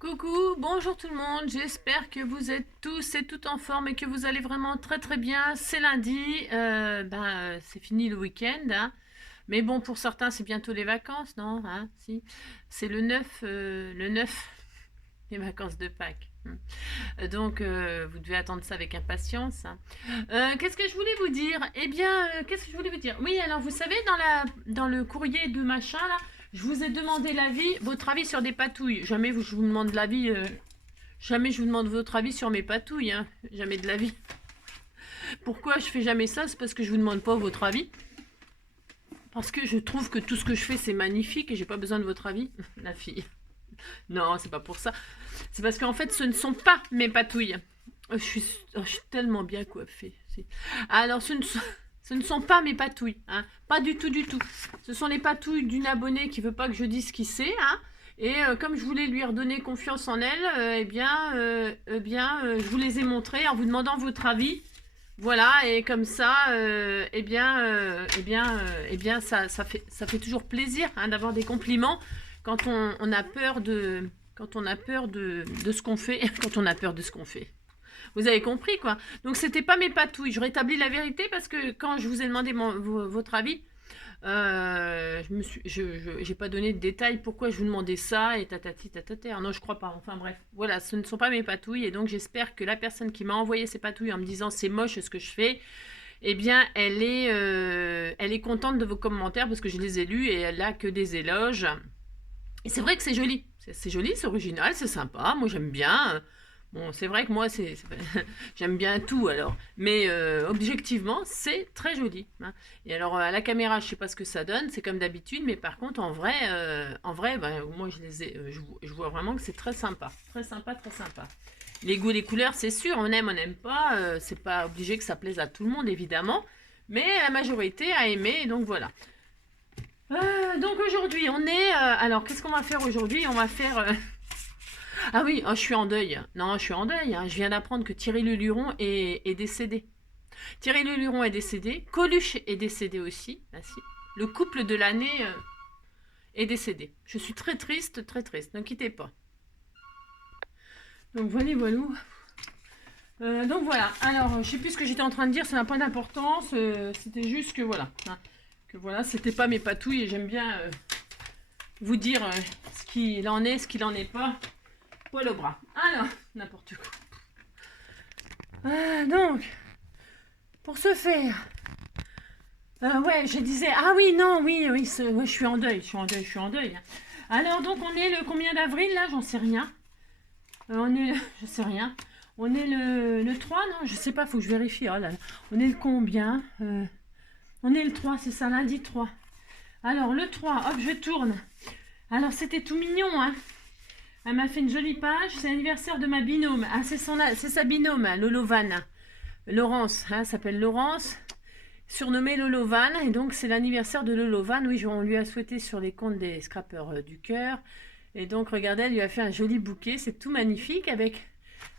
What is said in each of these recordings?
Coucou, bonjour tout le monde, j'espère que vous êtes tous et toutes en forme et que vous allez vraiment très très bien. C'est lundi, c'est fini le week-end, hein. Mais bon, pour certains c'est bientôt les vacances, non, hein, si. C'est le 9, les vacances de Pâques. Donc, vous devez attendre ça avec impatience, hein. Qu'est-ce que je voulais vous dire? Eh bien, qu'est-ce que je voulais vous dire? Oui, alors vous savez, dans le courrier de machin, là, je vous ai demandé votre avis sur des patouilles. Jamais je vous demande l'avis, jamais je vous demande votre avis sur mes patouilles, hein. Jamais de la vie. Pourquoi je fais jamais ça? C'est parce que je vous demande pas votre avis. Parce que je trouve que tout ce que je fais, c'est magnifique et j'ai pas besoin de votre avis. La fille. Non, c'est pas pour ça. C'est parce qu'en fait, ce ne sont pas mes patouilles. Je suis tellement bien coiffée. Alors, ce ne sont pas mes patouilles, hein. Pas du tout, du tout. Ce sont les patouilles d'une abonnée qui veut pas que je dise qui c'est, hein. Et comme je voulais lui redonner confiance en elle, je vous les ai montrées en vous demandant votre avis. Voilà, et comme ça, ça fait toujours plaisir, hein, d'avoir des compliments quand on a peur de ce qu'on fait, quand on a peur de ce qu'on fait. Vous avez compris, quoi. Donc, c'était pas mes patouilles. Je rétablis la vérité parce que quand je vous ai demandé votre avis, j'ai pas donné de détails pourquoi je vous demandais ça et tatati tatata. Non, je crois pas. Enfin bref, voilà, ce ne sont pas mes patouilles et donc j'espère que la personne qui m'a envoyé ces patouilles en me disant c'est moche ce que je fais, eh bien elle est contente de vos commentaires parce que je les ai lus et elle a que des éloges. Et c'est vrai que c'est joli. C'est joli, c'est original, c'est sympa. Moi, j'aime bien. Bon, c'est vrai que moi, j'aime bien tout alors. Mais objectivement, c'est très joli, hein. Et alors, à la caméra, je sais pas ce que ça donne. C'est comme d'habitude. Mais par contre, en vrai moi, je vois vraiment que c'est très sympa. Très sympa, très sympa. Les goûts, les couleurs, c'est sûr. On n'aime pas. C'est pas obligé que ça plaise à tout le monde, évidemment. Mais la majorité a aimé. Et donc, voilà. Donc aujourd'hui, on est. Alors, qu'est-ce qu'on va faire aujourd'hui? On va faire. Ah oui, oh, je suis en deuil. Non, je suis en deuil, hein. Je viens d'apprendre que Thierry Leluron est décédé. Thierry Leluron est décédé. Coluche est décédé aussi. Ah, si. Le couple de l'année est décédé. Je suis très triste, très triste. Ne quittez pas. Donc voilà, voilà. Donc voilà. Alors, je sais plus ce que j'étais en train de dire. Ça n'a pas d'importance. C'était juste que voilà, hein, que voilà, c'était pas mes patouilles et j'aime bien vous dire ce qu'il en est, ce qu'il en est pas. Poil au bras. Alors, n'importe quoi. Donc, pour ce faire, ouais, je disais, ah oui, non, oui, ouais, je suis en deuil, je suis en deuil, je suis en deuil. Alors, donc, on est le combien d'avril, là? J'en sais rien. Je sais rien. On est le 3, non? Je sais pas, faut que je vérifie. Oh là là. On est le combien? On est le 3, c'est ça, lundi 3. Alors, le 3, hop, je tourne. Alors, c'était tout mignon, hein. Elle m'a fait une jolie page. C'est l'anniversaire de ma binôme. Ah, c'est sa binôme, Lolo Van. Laurence, hein, s'appelle Laurence, surnommée Lolo Van. Et donc, c'est l'anniversaire de Lolo Van. Oui, on lui a souhaité sur les comptes des scrappers du cœur. Et donc, regardez, elle lui a fait un joli bouquet. C'est tout magnifique avec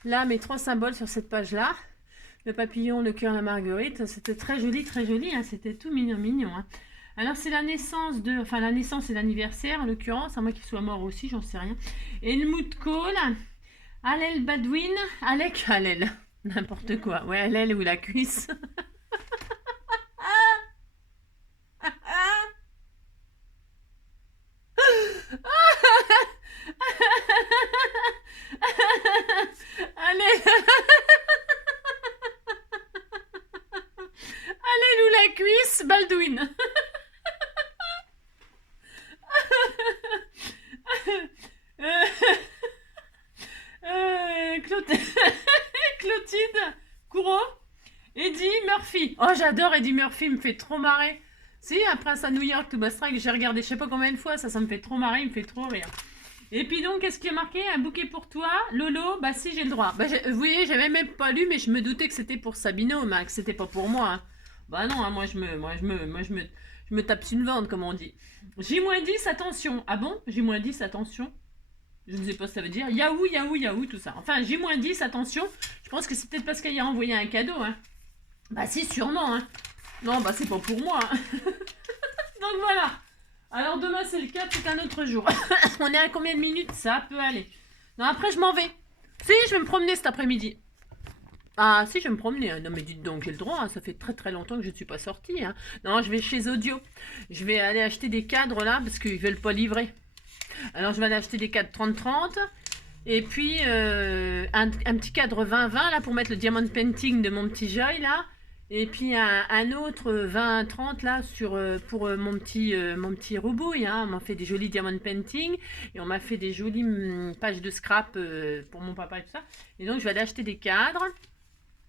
là mes 3 symboles sur cette page-là. Le papillon, le cœur, la marguerite. C'était très joli, hein. C'était tout mignon, mignon, hein. Alors c'est la naissance et l'anniversaire en l'occurrence, à moins qu'il soit mort aussi, j'en sais rien. Et Helmut Kohl, Alel Badwin, Alel, n'importe quoi. Ouais, Alel ou la cuisse. Alel, Alel ou la cuisse, Baldwin. Clotilde Courreau, Eddie Murphy. Oh, j'adore Eddie Murphy, il me fait trop marrer. Si, un prince à New York, tout Bastrike, j'ai regardé je sais pas combien de fois, ça me fait trop marrer, il me fait trop rire. Et puis donc, qu'est-ce qui est marqué? Un bouquet pour toi, Lolo? Bah si, j'ai le droit. Bah, vous voyez, j'avais même pas lu, mais je me doutais que c'était pour Sabino, hein, que c'était pas pour moi, hein. Bah non, hein, je me tape une vente, comme on dit. J-10, attention. Ah bon? J-10, attention. Je ne sais pas ce que ça veut dire. Yahoo, Yahoo, Yahoo, tout ça. Enfin, J-10, attention. Je pense que c'est peut-être parce qu'elle a envoyé un cadeau, hein. Bah si, sûrement, hein. Non, bah c'est pas pour moi, hein. Donc voilà. Alors demain c'est le 4, c'est un autre jour. On est à combien de minutes? Ça peut aller. Non, après, je m'en vais. Si, je vais me promener cet après-midi. Ah, si, je vais me promener. Non, mais dites donc, j'ai le droit. Hein. Ça fait très très longtemps que je ne suis pas sortie. Hein. Non, je vais chez Audio. Je vais aller acheter des cadres là parce qu'ils ne veulent pas livrer. Alors, je vais aller acheter des cadres 30-30. Et puis, un petit cadre 20-20 là pour mettre le diamond painting de mon petit Joy là. Et puis un autre 20-30 là pour mon petit Roubouille. Hein. On m'a fait des jolis diamond painting et on m'a fait des jolies pages de scrap pour mon papa et tout ça. Et donc je vais aller acheter des cadres.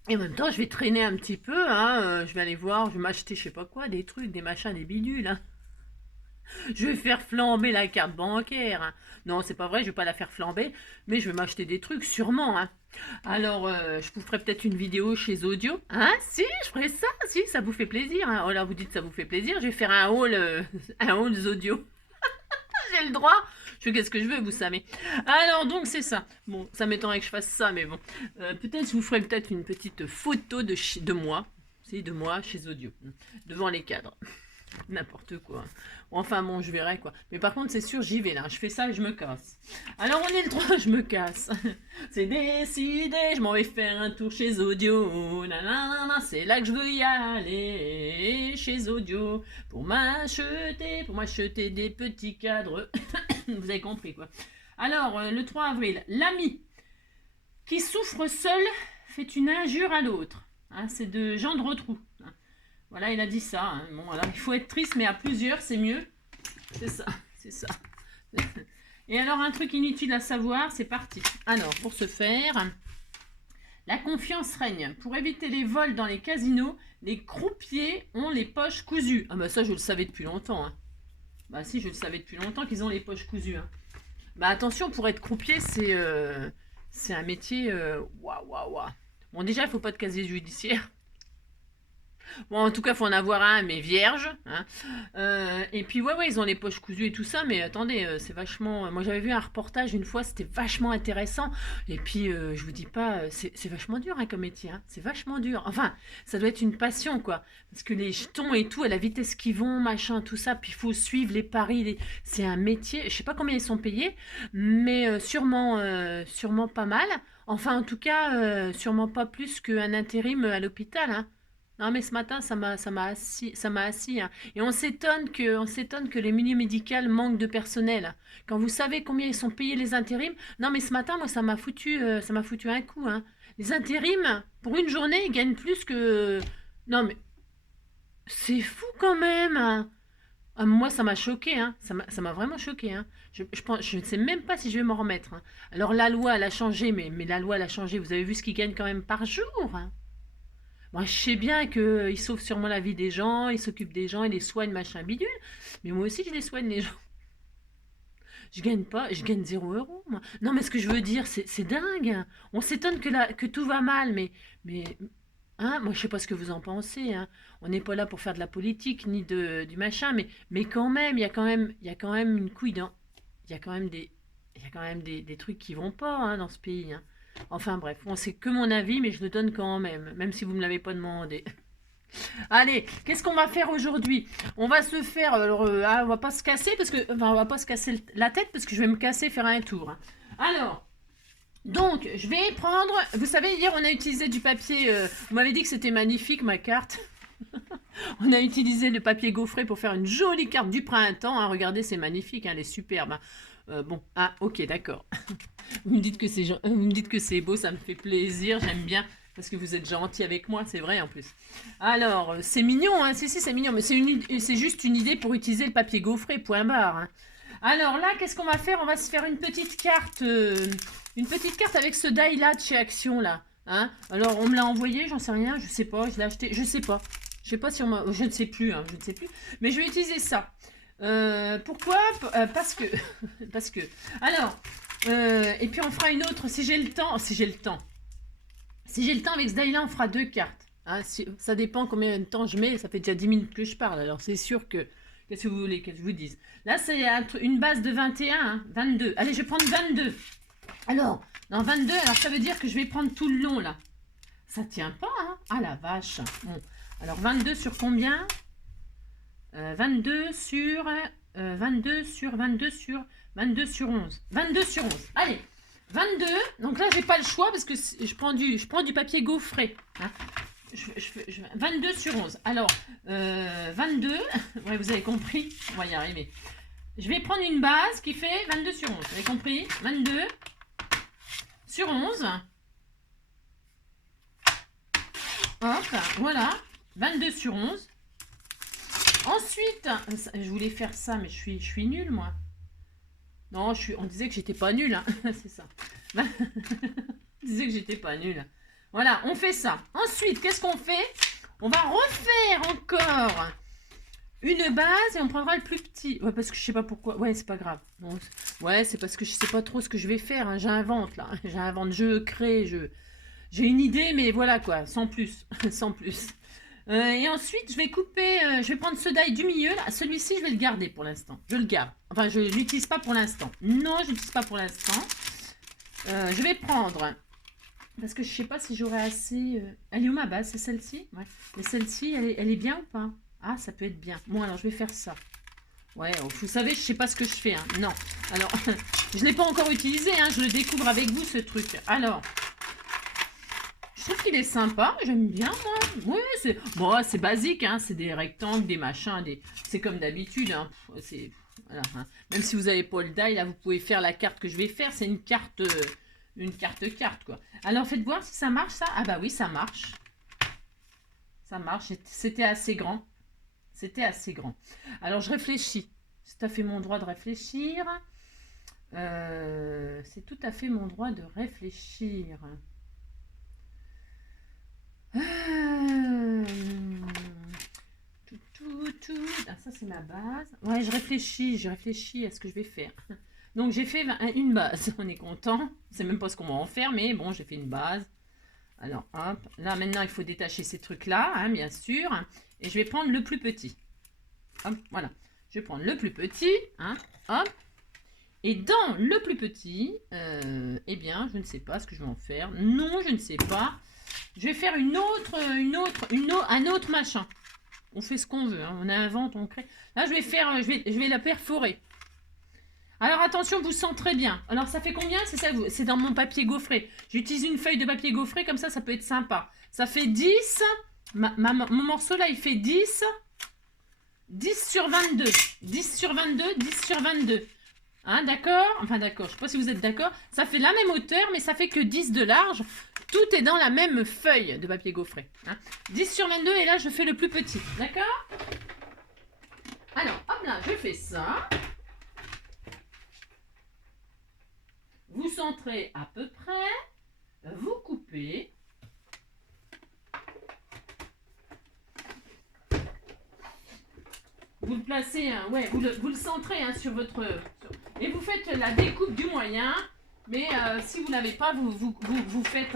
Et en même temps je vais traîner un petit peu. Hein. Je vais aller voir, je vais m'acheter je sais pas quoi, des trucs, des machins, des bidules. Hein. Je vais faire flamber la carte bancaire. Hein. Non, c'est pas vrai, je vais pas la faire flamber, mais je vais m'acheter des trucs, sûrement. Hein. Alors, je vous ferai peut-être une vidéo chez Audio. Hein, si, je ferai ça, si, ça vous fait plaisir. Hein. Oh là, vous dites ça vous fait plaisir, je vais faire un haul Audio. J'ai le droit. Je fais qu'est-ce que je veux, vous savez. Alors, donc, c'est ça. Bon, ça m'étonnerait que je fasse ça, mais bon. Peut-être, je vous ferai peut-être une petite photo de moi. C'est de moi chez Audio. Devant les cadres. N'importe quoi. Enfin bon, je verrai quoi. Mais par contre, c'est sûr, j'y vais là. Je fais ça et je me casse. Alors, on est le 3, je me casse. C'est décidé, je m'en vais faire un tour chez Audio. Nanana, c'est là que je veux y aller. Chez Audio. Pour m'acheter des petits cadres. Vous avez compris quoi. Alors, le 3 avril, l'ami qui souffre seul fait une injure à l'autre. Hein, c'est de Jean de Rotrou. Hein. Voilà, il a dit ça. Hein. Bon, alors, il faut être triste, mais à plusieurs, c'est mieux. C'est ça, c'est ça. Et alors, un truc inutile à savoir, c'est parti. Alors, pour ce faire, la confiance règne. Pour éviter les vols dans les casinos, les croupiers ont les poches cousues. Ah bah ça, je le savais depuis longtemps. Hein. Bah si, je le savais depuis longtemps qu'ils ont les poches cousues. Hein. Bah attention, pour être croupier, c'est un métier... Waouh. Bon, déjà, il ne faut pas de casier judiciaire. Bon, en tout cas, il faut en avoir un, mais vierge. Hein. Et puis, ouais, ils ont les poches cousues et tout ça, mais attendez, c'est vachement... Moi, j'avais vu un reportage une fois, c'était vachement intéressant. Et puis, je vous dis pas, c'est vachement dur hein, comme métier. Hein. C'est vachement dur. Enfin, ça doit être une passion, quoi. Parce que les jetons et tout, à la vitesse qu'ils vont, machin, tout ça, puis il faut suivre les paris. C'est un métier, je sais pas combien ils sont payés, mais sûrement pas mal. Enfin, en tout cas, sûrement pas plus qu'un intérim à l'hôpital, hein. Non, mais ce matin, ça m'a assis. Hein. Et on s'étonne que les milieux médicaux manquent de personnel. Quand vous savez combien ils sont payés les intérims. Non, mais ce matin, moi, ça m'a foutu un coup. Hein. Les intérims, pour une journée, ils gagnent plus que... Non, mais c'est fou quand même. Hein. Ah, moi, ça m'a choqué. Hein. Ça m'a vraiment choqué. Hein. Je ne sais même pas si je vais m'en remettre. Hein. Alors, la loi, elle a changé, mais la loi, elle a changé. Vous avez vu ce qu'ils gagnent quand même par jour. Hein. Moi, je sais bien qu'ils sauvent sûrement la vie des gens, ils s'occupent des gens, ils les soignent, machin bidule. Mais moi aussi, je les soigne, les gens. Je gagne pas, je gagne 0 €, moi. Non, mais ce que je veux dire, c'est dingue. Hein. On s'étonne que tout va mal, mais hein, moi, je sais pas ce que vous en pensez. Hein. On n'est pas là pour faire de la politique, ni du machin, mais quand même, il y a quand même une couille dans... Il y a quand même des trucs qui vont pas hein, dans ce pays. Hein. Enfin bref, bon, c'est que mon avis, mais je le donne quand même si vous ne me l'avez pas demandé. Allez, qu'est-ce qu'on va faire aujourd'hui? On va se faire, alors, on va pas se casser, on va pas se casser la tête, parce que je vais me casser, faire un tour. Hein. Alors, donc, je vais prendre, vous savez, hier, on a utilisé du papier, vous m'avez dit que c'était magnifique, ma carte. On a utilisé le papier gaufré pour faire une jolie carte du printemps. Hein. Regardez, c'est magnifique, hein, elle est superbe. Hein. Bon, ah, ok, d'accord. Vous me dites que c'est beau, ça me fait plaisir, j'aime bien, parce que vous êtes gentil avec moi, c'est vrai en plus. Alors, c'est mignon, hein, si, c'est mignon, mais c'est juste une idée pour utiliser le papier gaufré, point barre. Hein. Alors là, qu'est-ce qu'on va faire? On va se faire une petite carte avec ce die-là de chez Action, là. Hein. Alors, on me l'a envoyé, j'en sais rien, je sais pas, je l'ai acheté, je sais pas. Je sais pas si je ne sais plus, hein, je ne sais plus, mais je vais utiliser ça. Pourquoi? Parce que. Alors, et puis on fera une autre si j'ai le temps. Si j'ai le temps avec ce die-là, on fera 2 cartes. Hein, ça dépend combien de temps je mets. Ça fait déjà 10 minutes que je parle. Alors c'est sûr que... Qu'est-ce que vous voulez que je vous dise? Là, c'est une base de 21, hein, 22. Allez, je vais prendre 22. Alors, dans 22, alors ça veut dire que je vais prendre tout le long, là. Ça tient pas, hein? Ah la vache. Bon. Alors, 22 sur combien? 22 sur 11. 22 sur 11. Allez, 22. Donc là, j'ai pas le choix parce que je prends du papier gaufré. Hein. 22 sur 11. Alors, 22. Ouais, vous avez compris. On va y arriver. Je vais prendre une base qui fait 22 sur 11. Vous avez compris? 22 sur 11. Hop, voilà. 22 sur 11. Ensuite, je voulais faire ça, mais je suis nulle, moi. Non, on disait que j'étais pas nulle, hein. C'est ça. On disait que j'étais pas nulle. Voilà, on fait ça. Ensuite, qu'est-ce qu'on fait? On va refaire encore une base et on prendra le plus petit. Ouais, parce que je sais pas pourquoi. Ouais, c'est pas grave. Non, ouais, c'est parce que je sais pas trop ce que je vais faire. Hein. J'invente, là. J'invente, je crée, j'ai une idée, mais voilà, quoi. Sans plus. Sans plus. Et ensuite, je vais couper, je vais prendre ce die du milieu. Là. Celui-ci, je vais le garder pour l'instant. Je le garde. Enfin, je ne l'utilise pas pour l'instant. Non, je ne l'utilise pas pour l'instant. Je vais prendre, parce que je ne sais pas si j'aurai assez... Elle est où ma base? C'est celle-ci? Ouais. Mais celle-ci, elle est bien ou pas? Ah, ça peut être bien. Bon, alors, je vais faire ça. Ouais, vous savez, je ne sais pas ce que je fais. Hein. Non. Alors, je ne l'ai pas encore utilisé. Hein. Je le découvre avec vous, ce truc. Alors... Je trouve qu'il est sympa, j'aime bien moi. Oui, c'est bon, c'est basique, hein, c'est des rectangles, des machins, c'est comme d'habitude. Hein. Voilà, hein. Même si vous n'avez pas le die, là vous pouvez faire la carte que je vais faire, c'est une carte quoi. Alors faites voir si ça marche ça. Ah bah oui, ça marche. Ça marche, c'était assez grand. C'était assez grand. Alors je réfléchis. C'est tout à fait mon droit de réfléchir. C'est tout à fait mon droit de réfléchir. Ah, ça c'est ma base. Ouais, je réfléchis à ce que je vais faire. Donc j'ai fait une base, on est content. C'est même pas ce qu'on va en faire, mais bon, j'ai fait une base. Alors hop, là maintenant il faut détacher ces trucs là, hein, bien sûr. Et je vais prendre le plus petit. Hop, voilà. Je vais prendre le plus petit, hein, hop. Et dans le plus petit, eh bien, je ne sais pas ce que je vais en faire. Non, je ne sais pas. Je vais faire un autre machin. On fait ce qu'on veut, hein. On invente, on crée. Là, je vais la perforer. Alors attention, vous centrez bien. Alors ça fait combien? C'est ça, c'est dans mon papier gaufré. J'utilise une feuille de papier gaufré, comme ça peut être sympa. Ça fait 10. Mon morceau là, il fait 10. 10 sur 22. 10 sur 22, 10 sur 22. Hein, d'accord? Enfin d'accord, je ne sais pas si vous êtes d'accord. Ça fait la même hauteur, mais ça fait que 10 de large. Tout est dans la même feuille de papier gaufré. Hein. 10 sur 22 et là je fais le plus petit. D'accord? Alors, hop là, je fais ça. Vous centrez à peu près. Vous coupez. Vous le placez, hein, ouais, vous le centrez hein, sur votre... et vous faites la découpe du moyen. Mais si vous n'avez pas, vous faites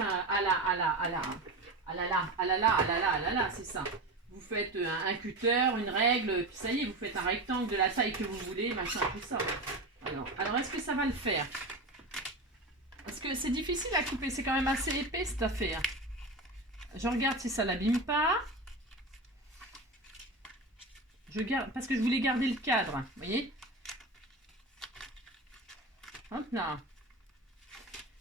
c'est ça. Vous faites un cutter, une règle, puis ça y est, vous faites un rectangle de la taille que vous voulez, machin, tout ça. Alors est-ce que ça va le faire? Parce que c'est difficile à couper, c'est quand même assez épais cette affaire. Je regarde si ça l'abîme pas. Je garde, parce que je voulais garder le cadre, vous voyez? Hop là.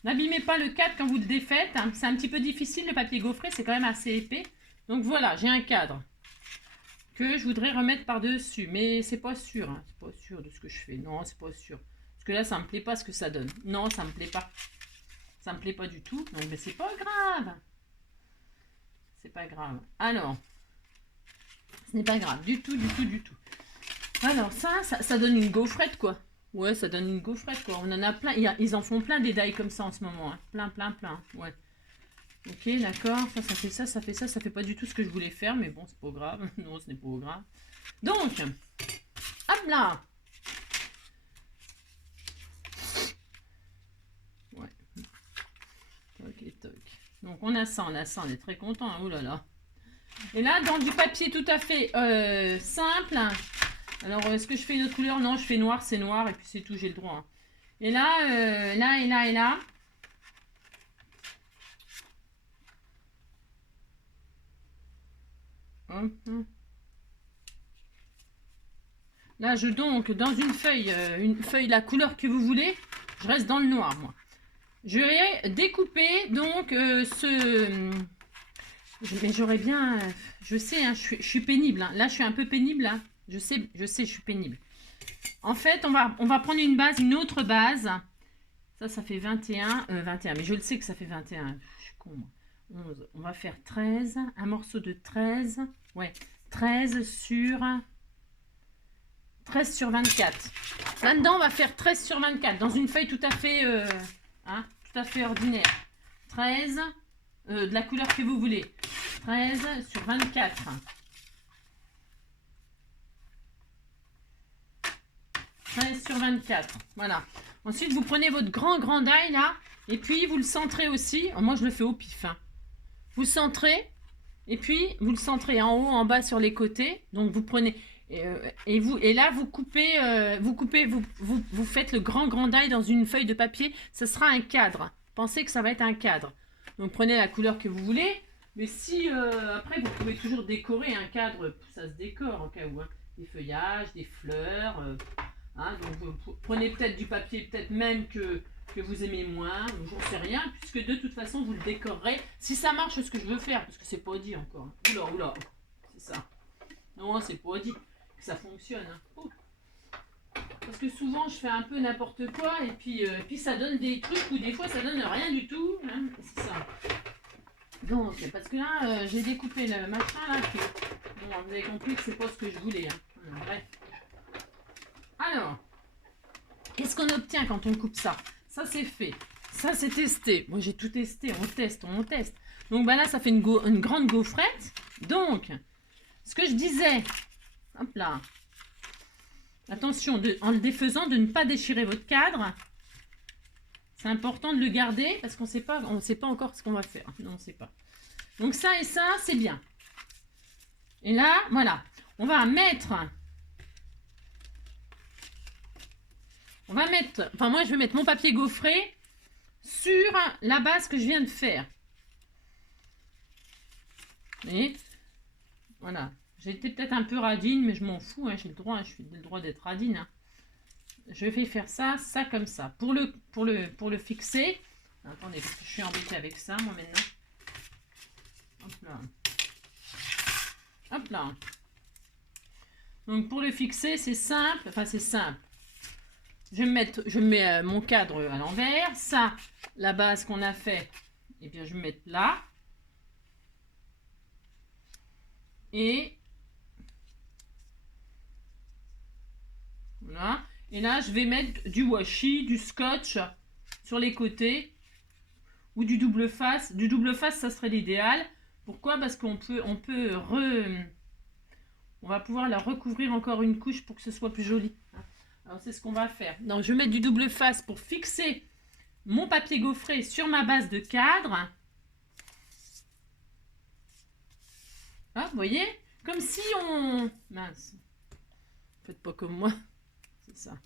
N'abîmez pas le cadre quand vous le défaites. Hein. C'est un petit peu difficile, le papier gaufré, c'est quand même assez épais. Donc voilà, j'ai un cadre que je voudrais remettre par-dessus. Mais c'est pas sûr. Hein. C'est pas sûr de ce que je fais. Non, c'est pas sûr. Parce que là, ça me plaît pas ce que ça donne. Non, ça me plaît pas. Ça me plaît pas du tout. Donc, mais c'est pas grave. C'est pas grave. Alors, ce n'est pas grave. Du tout, du tout, du tout. Alors, ça donne une gaufrette, quoi. Ouais, ça donne une gaufrette, quoi. On en a plein. Ils en font plein des die comme ça en ce moment. Hein. Plein, plein, plein. Ouais. Ok, d'accord. Ça fait ça, ça fait ça. Ça fait pas du tout ce que je voulais faire, mais bon, c'est pas grave. Non, ce n'est pas grave. Donc, hop là. Ouais. Toc, toc. Donc, on a ça, on est très content. Hein. Oh là là. Et là, dans du papier tout à fait simple. Alors, est-ce que je fais une autre couleur? Non, je fais noir, c'est noir, et puis c'est tout, j'ai le droit. Hein. Et là, là, et là, et là. Hop. Là, donc, dans une feuille, la couleur que vous voulez, je reste dans le noir, moi. Je vais découper donc mais j'aurais bien... je sais, hein, je suis pénible. Hein. Là, je suis un peu pénible. Hein. Je sais, je suis pénible. En fait, on va prendre une base, une autre base. Ça fait 21. 21, mais je le sais que ça fait 21. Je suis con, moi. 11. On va faire 13. Un morceau de 13. Ouais, 13 sur 24. Là-dedans, on va faire 13 sur 24. Dans une feuille tout à fait, tout à fait ordinaire. 13, de la couleur que vous voulez. 13 sur 24. 13 sur 24. Voilà. Ensuite, vous prenez votre grand die là. Et puis, vous le centrez aussi. Moi, je le fais au pif. Hein. Vous centrez. Et puis, vous le centrez en haut, en bas, sur les côtés. Donc, vous prenez... Et là, vous coupez, vous faites le grand die dans une feuille de papier. Ce sera un cadre. Pensez que ça va être un cadre. Donc, prenez la couleur que vous voulez. Mais si, après, vous pouvez toujours décorer un cadre. Ça se décore en cas où. Hein. Des feuillages, des fleurs. Hein, donc, vous prenez peut-être du papier, peut-être même que vous aimez moins. J'en sais rien. Puisque de toute façon, vous le décorerez. Si ça marche, ce que je veux faire. Parce que c'est pas dit encore. Oula. C'est ça. Non, c'est pas dit que ça fonctionne. Hein. Oh. Parce que souvent, je fais un peu n'importe quoi. Et puis ça donne des trucs ou des fois, ça donne rien du tout. Hein. C'est ça. Donc, parce que là, j'ai découpé le machin là. Bon, vous avez compris que c'est pas ce que je voulais. Hein. Bref. Alors, qu'est-ce qu'on obtient quand on coupe ça? Ça, c'est fait. Ça, c'est testé. Moi, j'ai tout testé. On teste. Donc, là, ça fait une grande gaufrette. Donc, ce que je disais, hop là, attention, en le défaisant, de ne pas déchirer votre cadre. C'est important de le garder parce qu'on ne sait pas encore ce qu'on va faire. Non, on ne sait pas. Donc, ça et ça, c'est bien. Et là, voilà. On va mettre, enfin moi je vais mettre mon papier gaufré sur la base que je viens de faire. Vous voyez? Voilà. J'ai été peut-être un peu radine, mais je m'en fous, hein, j'ai le droit, je suis le droit d'être radine. Hein. Je vais faire ça comme ça. Pour le fixer, attendez, parce que je suis embêtée avec ça, moi maintenant. Hop là. Hop là. Donc pour le fixer, c'est simple, enfin c'est simple. Je mets mon cadre à l'envers. Ça, la base qu'on a fait, et bien je vais mettre là. Et voilà. Et là, je vais mettre du washi, du scotch sur les côtés ou du double face. Du double face, ça serait l'idéal. Pourquoi? Parce qu'on on va pouvoir la recouvrir encore une couche pour que ce soit plus joli. Alors, c'est ce qu'on va faire. Donc, je vais mettre du double face pour fixer mon papier gaufré sur ma base de cadre. Ah, vous voyez? Comme si on... Mince. Faites pas comme moi. C'est ça.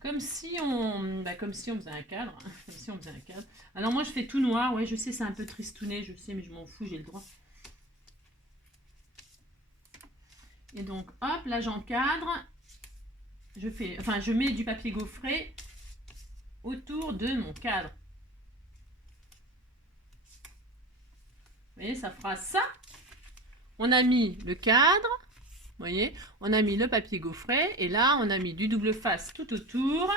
Comme si on faisait un cadre. Comme si on faisait un cadre. Alors, moi, je fais tout noir. Ouais, je sais, c'est un peu tristouné. Je sais, mais je m'en fous, j'ai le droit. Et donc, hop, là, j'encadre. Je mets du papier gaufré autour de mon cadre. Vous voyez, ça fera ça. On a mis le cadre. Vous voyez, on a mis le papier gaufré. Et là, on a mis du double face tout autour.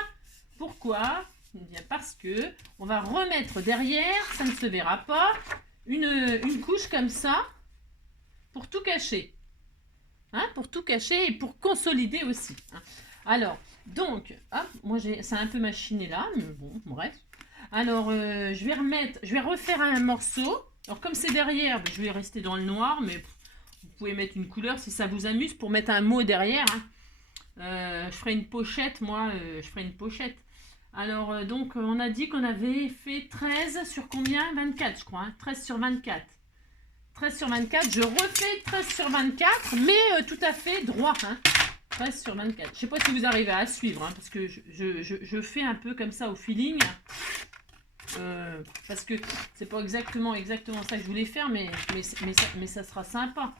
Pourquoi? Bien parce que on va remettre derrière, ça ne se verra pas, une couche comme ça pour tout cacher. Hein, pour tout cacher et pour consolider aussi. Hein. Alors, donc, hop, moi c'est un peu machiné là, mais bon, bref. Alors, je vais refaire un morceau. Alors, comme c'est derrière, je vais rester dans le noir, mais vous pouvez mettre une couleur si ça vous amuse pour mettre un mot derrière. Hein. Je ferai une pochette, moi, je ferai une pochette. Alors, donc, on a dit qu'on avait fait 13 sur combien? 24, je crois. Hein, 13 sur 24. 13 sur 24, je refais 13 sur 24, mais tout à fait droit. Hein. 13 sur 24. Je ne sais pas si vous arrivez à suivre, hein, parce que je fais un peu comme ça au feeling. Parce que c'est pas exactement ça que je voulais faire, mais ça sera sympa.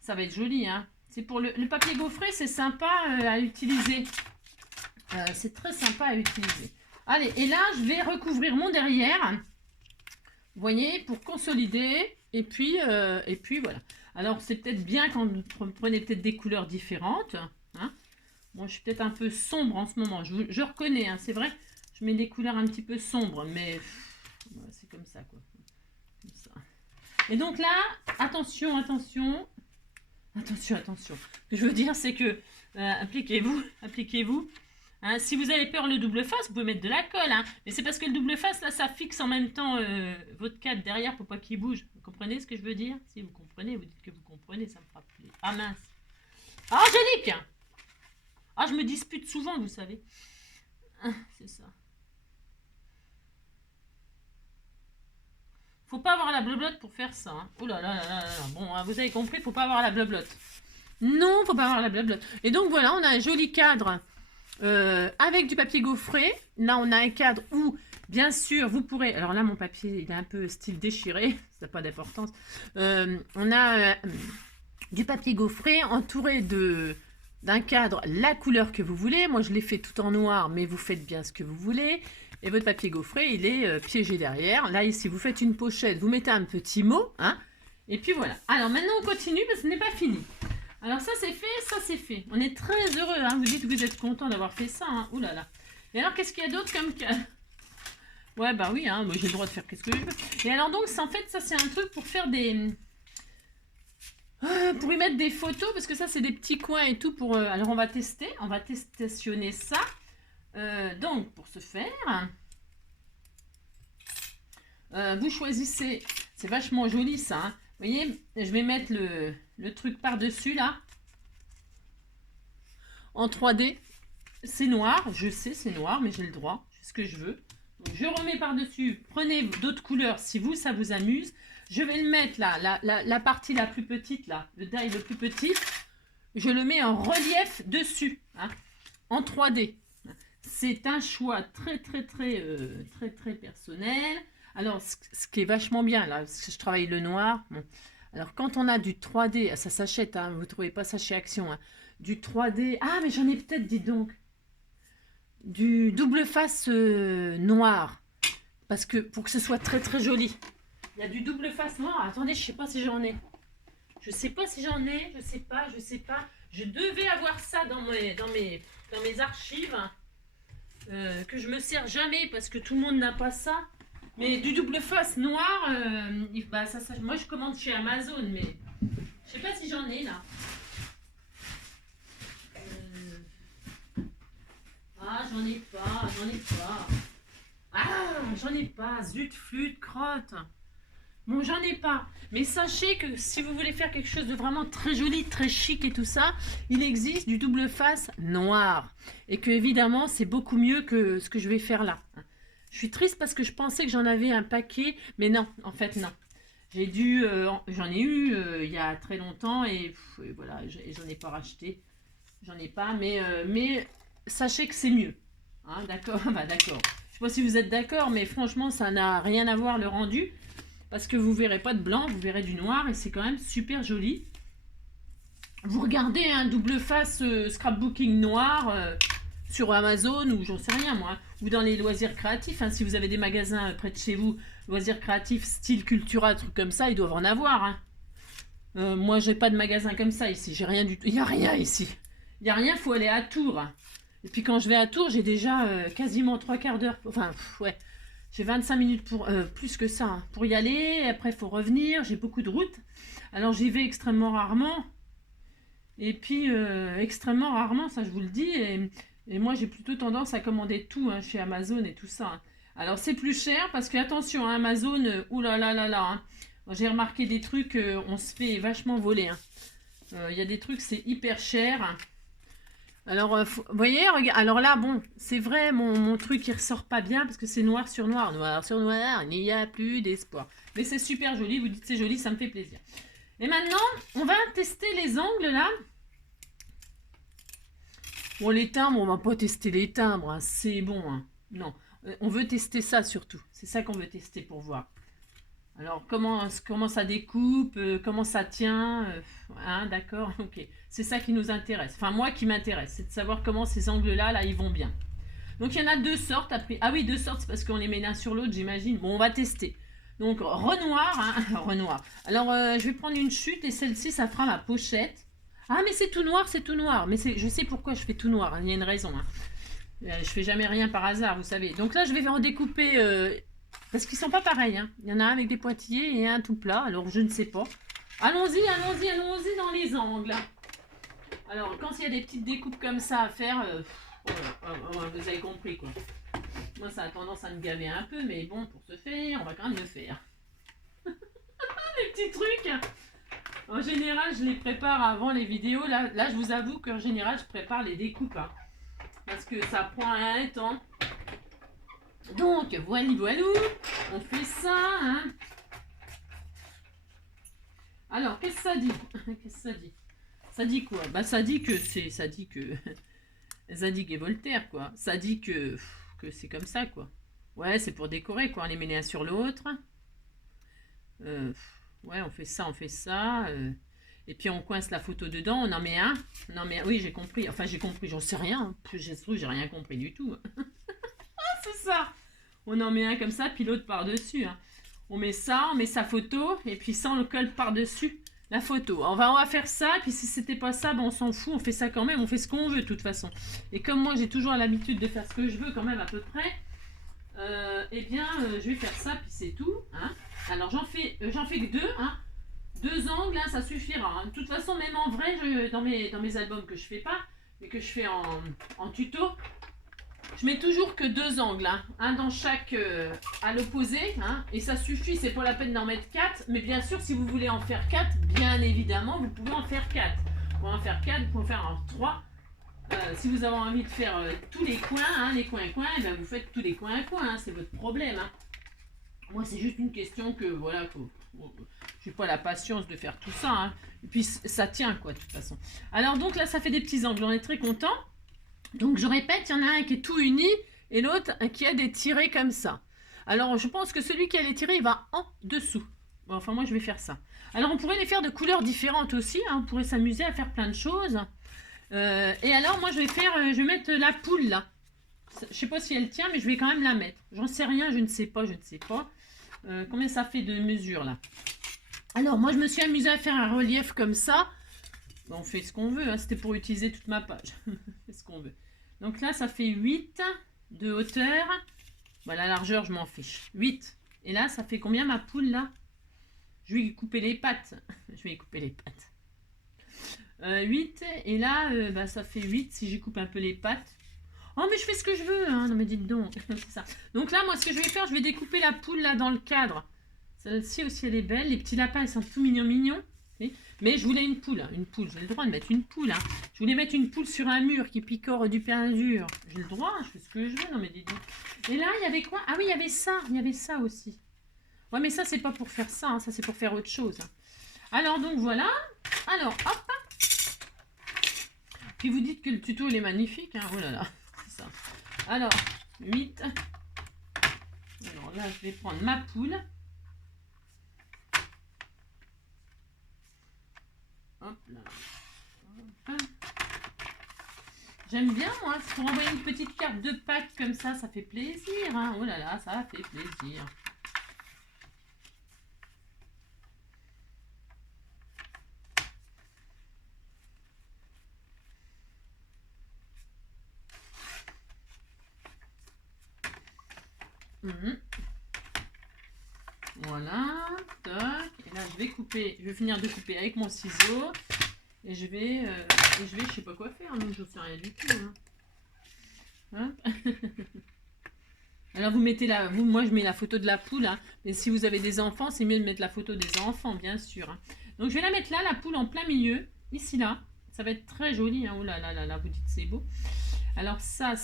Ça va être joli. Hein. C'est pour le papier gaufré, c'est sympa à utiliser. C'est très sympa à utiliser. Allez, et là, je vais recouvrir mon derrière. Vous voyez, pour consolider. Et puis voilà. Alors, c'est peut-être bien quand vous prenez peut-être des couleurs différentes. Hein. Moi, je suis peut-être un peu sombre en ce moment. Je reconnais, hein, c'est vrai. Je mets des couleurs un petit peu sombres, mais c'est comme ça, quoi. Comme ça. Et donc là, attention, attention. Attention, attention. Ce que je veux dire, c'est que appliquez-vous, appliquez-vous. Hein, si vous avez peur le double face, vous pouvez mettre de la colle. Hein, mais c'est parce que le double face, là, ça fixe en même temps votre cadre derrière pour pas qu'il bouge. Vous comprenez ce que je veux dire? Si vous comprenez, vous dites que vous comprenez, ça me fera plaisir. Ah mince. Ah, Angélique! Ah, je me dispute souvent, vous savez. Ah, c'est ça. Faut pas avoir la blablotte pour faire ça. Hein. Oh là là là là là. Bon, vous avez compris, faut pas avoir la blablotte. Non, faut pas avoir la blablotte. Et donc voilà, on a un joli cadre avec du papier gaufré. Là, on a un cadre où, bien sûr, vous pourrez... Alors là, mon papier, il est un peu style déchiré. Ça n'a pas d'importance. On a du papier gaufré entouré d'un cadre, la couleur que vous voulez. Moi, je l'ai fait tout en noir, mais vous faites bien ce que vous voulez. Et votre papier gaufré, il est piégé derrière. Là, ici, vous faites une pochette, vous mettez un petit mot. Hein, et puis voilà. Alors, maintenant, on continue parce que ce n'est pas fini. Alors, ça, c'est fait, ça, c'est fait. On est très heureux. Hein. Vous dites que vous êtes content d'avoir fait ça. Hein. Ouh là là. Et alors, qu'est-ce qu'il y a d'autre comme cas? Ouais, bah oui, hein, moi, j'ai le droit de faire qu'est-ce que je veux. Et alors, donc, en fait, ça, c'est un truc pour faire des... pour y mettre des photos, parce que ça, c'est des petits coins et tout. Pour. Alors, on va testationner ça. Donc, pour ce faire, vous choisissez, c'est vachement joli ça, hein. Vous voyez, je vais mettre le truc par-dessus là, en 3D. C'est noir, je sais, c'est noir, mais j'ai le droit, je fais ce que je veux. Donc, je remets par-dessus, prenez d'autres couleurs si vous, ça vous amuse. Je vais le mettre là, la partie la plus petite là, le die le plus petit, je le mets en relief dessus, hein, en 3D. C'est un choix très personnel. Alors, ce qui est vachement bien, là, parce que je travaille le noir. Bon. Alors, quand on a du 3D, ça s'achète, hein, vous ne trouvez pas ça chez Action. Hein, du 3D, ah, mais j'en ai peut-être, dis donc, du double face noir. Parce que, pour que ce soit très joli. Il y a du double face noir. Attendez, je ne sais pas si j'en ai. Je ne sais pas si j'en ai, je sais pas. Je devais avoir ça dans mes archives. Que je me sers jamais parce que tout le monde n'a pas ça. Mais du double face noir, bah ça, moi je commande chez Amazon, mais je sais pas si j'en ai là. Ah, j'en ai pas. Ah, j'en ai pas. Zut, flûte, crotte. Bon, j'en ai pas. Mais sachez que si vous voulez faire quelque chose de vraiment très joli, très chic et tout ça, il existe du double face noir. Et que évidemment, c'est beaucoup mieux que ce que je vais faire là. Je suis triste parce que je pensais que j'en avais un paquet. Mais non, en fait, non. J'en ai eu il y a très longtemps et voilà, j'en ai pas racheté. J'en ai pas, mais sachez que c'est mieux. Hein, d'accord, bah d'accord. Je sais pas si vous êtes d'accord, mais franchement, ça n'a rien à voir le rendu. Parce que vous verrez pas de blanc, vous verrez du noir et c'est quand même super joli. Vous regardez un double face scrapbooking noir sur Amazon ou j'en sais rien moi, ou dans les loisirs créatifs. Hein, si vous avez des magasins près de chez vous, loisirs créatifs, style Cultura, trucs comme ça, ils doivent en avoir. Hein. Moi, j'ai pas de magasin comme ça ici. J'ai rien du tout. Il n'y a rien ici. Il n'y a rien, faut aller à Tours. Et puis quand je vais à Tours, j'ai déjà quasiment 3/4 d'heure. Enfin, ouais. J'ai 25 minutes pour plus que ça hein, pour y aller. Après, il faut revenir. J'ai beaucoup de routes. Alors, j'y vais extrêmement rarement. Et puis, extrêmement rarement, ça je vous le dis. Et moi, j'ai plutôt tendance à commander tout hein, chez Amazon et tout ça. Hein. Alors, c'est plus cher parce que, attention, hein, Amazon, oulala. Hein. J'ai remarqué des trucs, on se fait vachement voler. Il y a des trucs, c'est hyper cher. Hein. Alors, vous voyez, alors là, bon, c'est vrai, mon truc, il ressort pas bien parce que c'est noir sur noir, il n'y a plus d'espoir. Mais c'est super joli, vous dites c'est joli, ça me fait plaisir. Et maintenant, on va tester les angles, là. Bon, les timbres, on va pas tester les timbres, hein, c'est bon. Hein. Non, on veut tester ça surtout. C'est ça qu'on veut tester pour voir. Alors, comment ça découpe, comment ça tient, hein, d'accord, ok. C'est ça qui nous intéresse. Enfin, moi qui m'intéresse, c'est de savoir comment ces angles-là, là, ils vont bien. Donc il y en a deux sortes après. Ah oui, deux sortes, c'est parce qu'on les met l'un sur l'autre, j'imagine. Bon, on va tester. Donc Renoir, hein, Renoir. Alors je vais prendre une chute et celle-ci, ça fera ma pochette. Ah mais c'est tout noir, c'est tout noir. Mais je sais pourquoi je fais tout noir, hein, il y a une raison. Hein. Je fais jamais rien par hasard, vous savez. Donc là, je vais en découper, parce qu'ils sont pas pareils. Hein. Il y en a un avec des pointillés et un tout plat, alors je ne sais pas. Allons-y, allons-y, allons-y dans les angles. Alors, quand il y a des petites découpes comme ça à faire, vous avez compris quoi. Moi, ça a tendance à me gaver un peu, mais bon, pour ce faire, on va quand même le faire. Les petits trucs. En général, je les prépare avant les vidéos. Là je vous avoue qu'en général, je prépare les découpes. Hein, parce que ça prend un temps. Donc, voilà, on fait ça. Hein. Alors, qu'est-ce que ça dit? Qu'est-ce que ça dit? Ça dit quoi? Bah, ça dit que c'est... Ça dit que... Zadig et Voltaire, quoi. Ça dit que c'est comme ça, quoi. Ouais, c'est pour décorer, quoi. On les met l'un sur l'autre. Ouais, on fait ça, on fait ça. Et puis on coince la photo dedans, on en met un. Non mais oui, j'ai compris. Enfin, j'ai compris, j'en sais rien. J'ai rien compris du tout. Ah, c'est ça. On en met un comme ça, puis l'autre par-dessus. Hein. On met ça, on met sa photo, et puis ça, on le colle par-dessus la photo. On va faire ça, et puis si c'était pas ça, ben on s'en fout, on fait ça quand même, on fait ce qu'on veut de toute façon. Et comme moi, j'ai toujours l'habitude de faire ce que je veux quand même à peu près, eh bien, je vais faire ça, puis c'est tout. Hein. Alors, j'en fais que deux. Hein. Deux angles, hein, ça suffira. Hein. De toute façon, même en vrai, dans mes albums que je fais pas, mais que je fais en tuto, je mets toujours que deux angles. Hein. Un dans chaque à l'opposé. Hein, et ça suffit, c'est pas la peine d'en mettre quatre. Mais bien sûr, si vous voulez en faire quatre, bien évidemment, vous pouvez en faire quatre. Vous pouvez en faire quatre, vous pouvez en faire en trois. Si vous avez envie de faire tous les coins, hein, les coins, eh ben vous faites tous les coins, hein, c'est votre problème. Hein. Moi, c'est juste une question que, voilà, je n'ai pas la patience de faire tout ça. Hein. Et puis, ça tient, quoi, de toute façon. Alors, donc là, ça fait des petits angles. On est très content. Donc, je répète, il y en a un qui est tout uni et l'autre qui a des tirés comme ça. Alors, je pense que celui qui a les tirés, il va en dessous. Bon, enfin, moi, je vais faire ça. Alors, on pourrait les faire de couleurs différentes aussi. Hein. On pourrait s'amuser à faire plein de choses. Et alors, moi, je vais mettre la poule, là. Je sais pas si elle tient, mais je vais quand même la mettre. J'en sais rien, je ne sais pas. Combien ça fait de mesure là? Alors, moi, je me suis amusée à faire un relief comme ça. Bon, on fait ce qu'on veut, hein. C'était pour utiliser toute ma page. On fait ce qu'on veut. Donc là, ça fait 8 de hauteur. Bon, la largeur, je m'en fiche. 8. Et là, ça fait combien ma poule là? Je vais lui couper les pattes. Je vais lui couper les pattes. 8. Et là, bah, ça fait 8 si j'y coupe un peu les pattes. Oh, mais je fais ce que je veux, hein. Non, mais dites donc. C'est ça. Donc là, moi, ce que je vais faire, je vais découper la poule là dans le cadre. Celle-ci aussi, elle est belle. Les petits lapins, ils sont tout mignons. Mais je voulais une poule. Hein. Une poule, j'ai le droit de mettre une poule. Hein. Je voulais mettre une poule sur un mur qui picore du peinture. J'ai le droit, je fais ce que je veux. Non, mais dites donc. Et là, il y avait quoi? Ah oui, il y avait ça. Il y avait ça aussi. Ouais, mais ça, c'est pas pour faire ça. Hein. Ça, c'est pour faire autre chose. Hein. Alors, donc, voilà. Alors, hop. Puis vous dites que le tuto, il est magnifique. Hein. Oh là là. Ça. Alors, 8. Alors là, je vais prendre ma poule. Hop là. Hop. J'aime bien, moi. Pour envoyer une petite carte de Pâques comme ça fait plaisir. Hein. Oh là là, ça fait plaisir. Voilà, toc. Et là, je vais finir de couper avec mon ciseau. Et je vais, je sais pas quoi faire, donc je ne sais rien du tout. Hein. Alors vous mettez moi je mets la photo de la poule. Hein. Mais si vous avez des enfants, c'est mieux de mettre la photo des enfants, bien sûr. Hein. Donc je vais la mettre là, la poule en plein milieu, ici là. Ça va être très joli. Hein. Oh là là là là, vous dites c'est beau. Alors ça.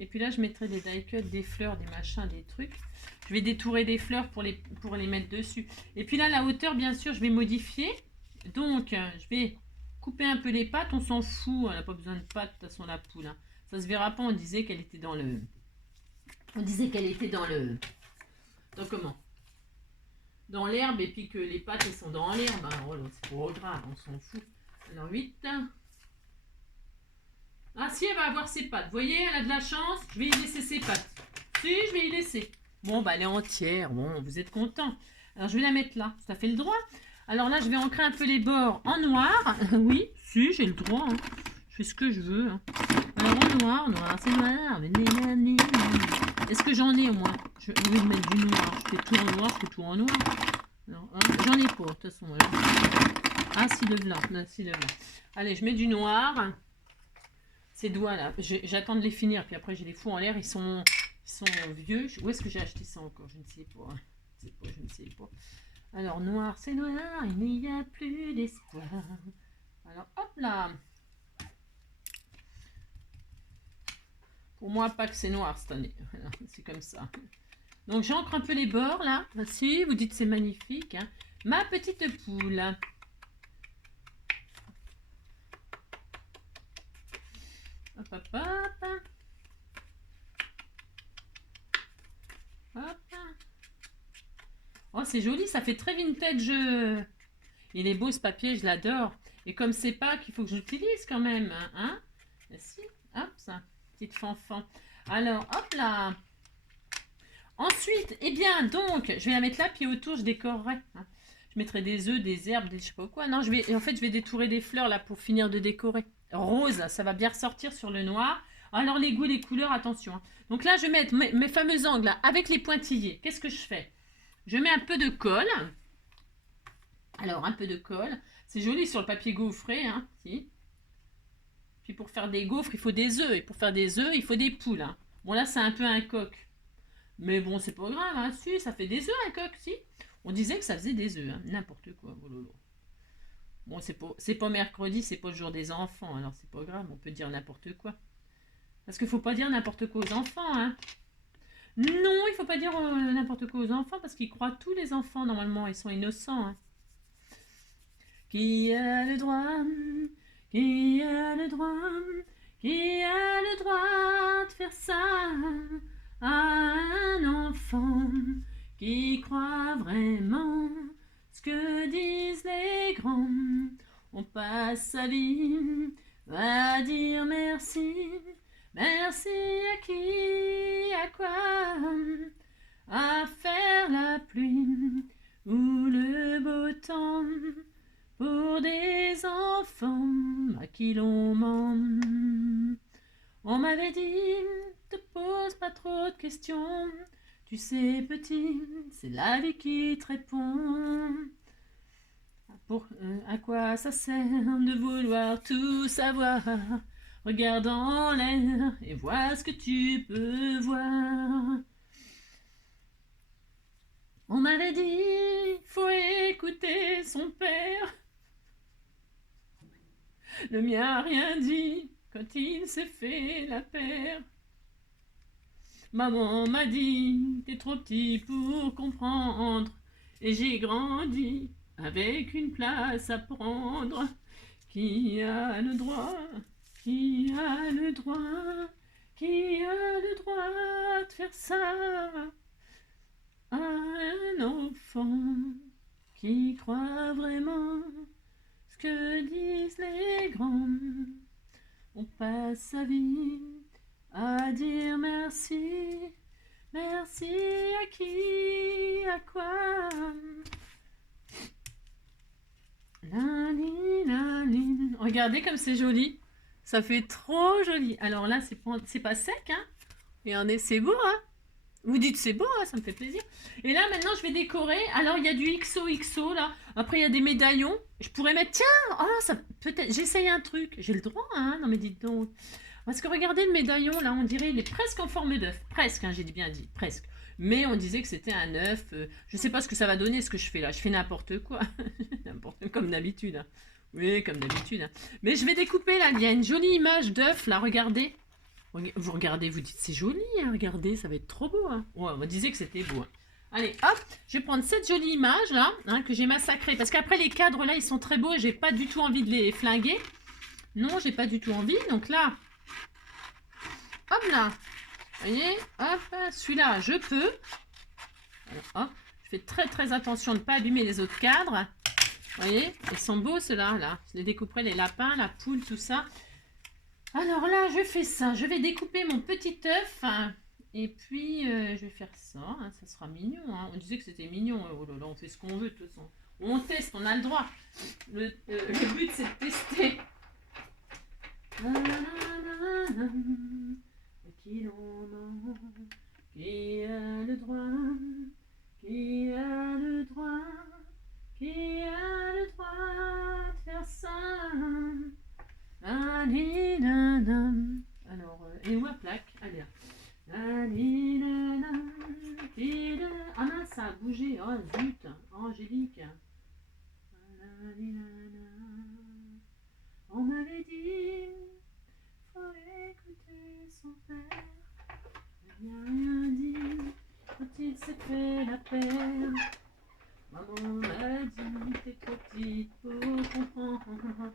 Et puis là, je mettrai des die cuts, des fleurs, des machins, des trucs. Je vais détourer des fleurs pour les mettre dessus. Et puis là, la hauteur, bien sûr, je vais modifier. Donc, je vais couper un peu les pattes. On s'en fout, elle n'a pas besoin de pattes, de toute façon, la poule. Hein. Ça se verra pas, on disait qu'elle était dans le... On disait qu'elle était dans le... Dans comment? Dans l'herbe, et puis que les pattes, elles sont dans l'herbe. Alors, c'est pas grave, on s'en fout. Alors, 8... Ah si, elle va avoir ses pattes. Vous voyez, elle a de la chance. Je vais y laisser ses pattes. Si, je vais y laisser. Bon, bah elle est entière. Bon, vous êtes content. Alors, je vais la mettre là. Ça fait le droit. Alors là, je vais ancrer un peu les bords en noir. Oui, si, j'ai le droit. Hein. Je fais ce que je veux. Hein. Alors, en noir, noir, c'est noir. Est-ce que j'en ai au moins? Je vais mettre du noir. Je fais tout en noir, je fais tout en noir. Hein, j'en ai pas, de toute façon. Voilà. Ah, si, le blanc. Non, si, le blanc. Allez, je mets du noir. Ces doigts là, j'attends de les finir, puis après j'ai les fous en l'air, ils sont vieux. Où est-ce que j'ai acheté ça encore? Je ne sais pas. Je ne sais pas. Alors noir, c'est noir, il n'y a plus d'espoir. Alors hop là. Pour moi, pas que c'est noir cette année. C'est comme ça. Donc j'encre un peu les bords là. Si, vous dites c'est magnifique. Hein. Ma petite poule. Hop, hop, hop. Hop. Oh, c'est joli, ça fait très vintage. Il est beau ce papier, je l'adore. Et comme c'est pas qu'il faut que j'utilise quand même. Hein, si, hop, ça. Petite fanfan. Alors, hop là. Ensuite, eh bien, donc, je vais la mettre là, puis autour, je décorerai. Hein. Je mettrai des œufs, des herbes, des je sais pas quoi. Non, en fait, je vais détourer des fleurs là pour finir de décorer. Rose, ça va bien ressortir sur le noir. Alors, les goûts, les couleurs, attention. Hein. Donc là, je vais mettre mes fameux angles là, avec les pointillés. Qu'est-ce que je fais? Je mets un peu de colle. Alors, un peu de colle. C'est joli sur le papier gaufré. Hein, si. Puis pour faire des gaufres, il faut des œufs. Et pour faire des œufs, il faut des poules. Hein. Bon, là, c'est un peu un coq. Mais bon, c'est pas grave. Hein. Si, ça fait des œufs, un coq, si. On disait que ça faisait des œufs. Hein. N'importe quoi. Bon, c'est pas mercredi, c'est pas le jour des enfants. Alors, c'est pas grave. On peut dire n'importe quoi. Parce qu'il faut pas dire n'importe quoi aux enfants. Hein. Non, il faut pas dire n'importe quoi aux enfants parce qu'ils croient tous les enfants, normalement. Ils sont innocents. Hein. Qui a le droit? Qui a le droit? Qui a le droit de faire ça à un enfant qui croit vraiment ce que disent les grands? On passe sa vie à dire merci. Merci à qui, à quoi? À faire la pluie ou le beau temps pour des enfants à qui l'on ment. On m'avait dit, te pose pas trop de questions. Tu sais, petit, c'est la vie qui te répond. À quoi ça sert de vouloir tout savoir? Regarde en l'air et vois ce que tu peux voir. On m'avait dit, faut écouter son père. Le mien a rien dit quand il s'est fait la paire. Maman m'a dit, t'es trop petit pour comprendre. Et j'ai grandi avec une place à prendre. Qui a le droit? Qui a le droit? Qui a le droit de faire ça à un enfant qui croit vraiment ce que disent les grands? On passe sa vie à dire merci. Merci à qui, à quoi? Regardez comme c'est joli. Ça fait trop joli. Alors là, c'est pas sec, hein. Regardez, c'est beau, hein. Vous dites c'est beau, hein, ça me fait plaisir. Et là, maintenant, je vais décorer. Alors, il y a du XOXO, là. Après, il y a des médaillons. Je pourrais mettre, tiens, oh, ça peut-être, j'essaye un truc. J'ai le droit, hein. Non, mais dites donc. Parce que regardez le médaillon, là, on dirait, il est presque en forme d'œuf. Presque, hein, j'ai bien dit, presque. Mais on disait que c'était un œuf. Je sais pas ce que ça va donner, ce que je fais là. Je fais n'importe quoi. N'importe comme d'habitude. Hein. Oui, comme d'habitude. Hein. Mais je vais découper là. Il y a une jolie image d'œuf là. Regardez. Vous regardez, vous dites c'est joli. Hein, regardez, ça va être trop beau. Hein. Ouais, on disait que c'était beau. Hein. Allez, hop. Je vais prendre cette jolie image là hein, que j'ai massacrée. Parce qu'après les cadres là, ils sont très beaux et j'ai pas du tout envie de les flinguer. Non, j'ai pas du tout envie. Donc là, hop là. Vous voyez, hop, celui-là, je peux. Alors, hop, je fais très très attention de ne pas abîmer les autres cadres. Vous voyez, ils sont beaux ceux-là, là. Je les découperai, les lapins, la poule, tout ça. Alors là, je fais ça. Je vais découper mon petit œuf. Et puis, je vais faire ça. Ça sera mignon. On disait que c'était mignon. Oh là là, on fait ce qu'on veut de toute façon. On teste, on a le droit. Le but, c'est de tester. Qui a le droit, qui a le droit, qui a le droit de faire ça. Alors, et où ma plaque? Allez. Ah mince, ça a bougé. Oh zut. Oh, Angélique. On m'avait dit, faut écouter son père. Il n'a rien dit quand il s'est fait la paire. Maman m'a dit, t'es trop petite pour comprendre.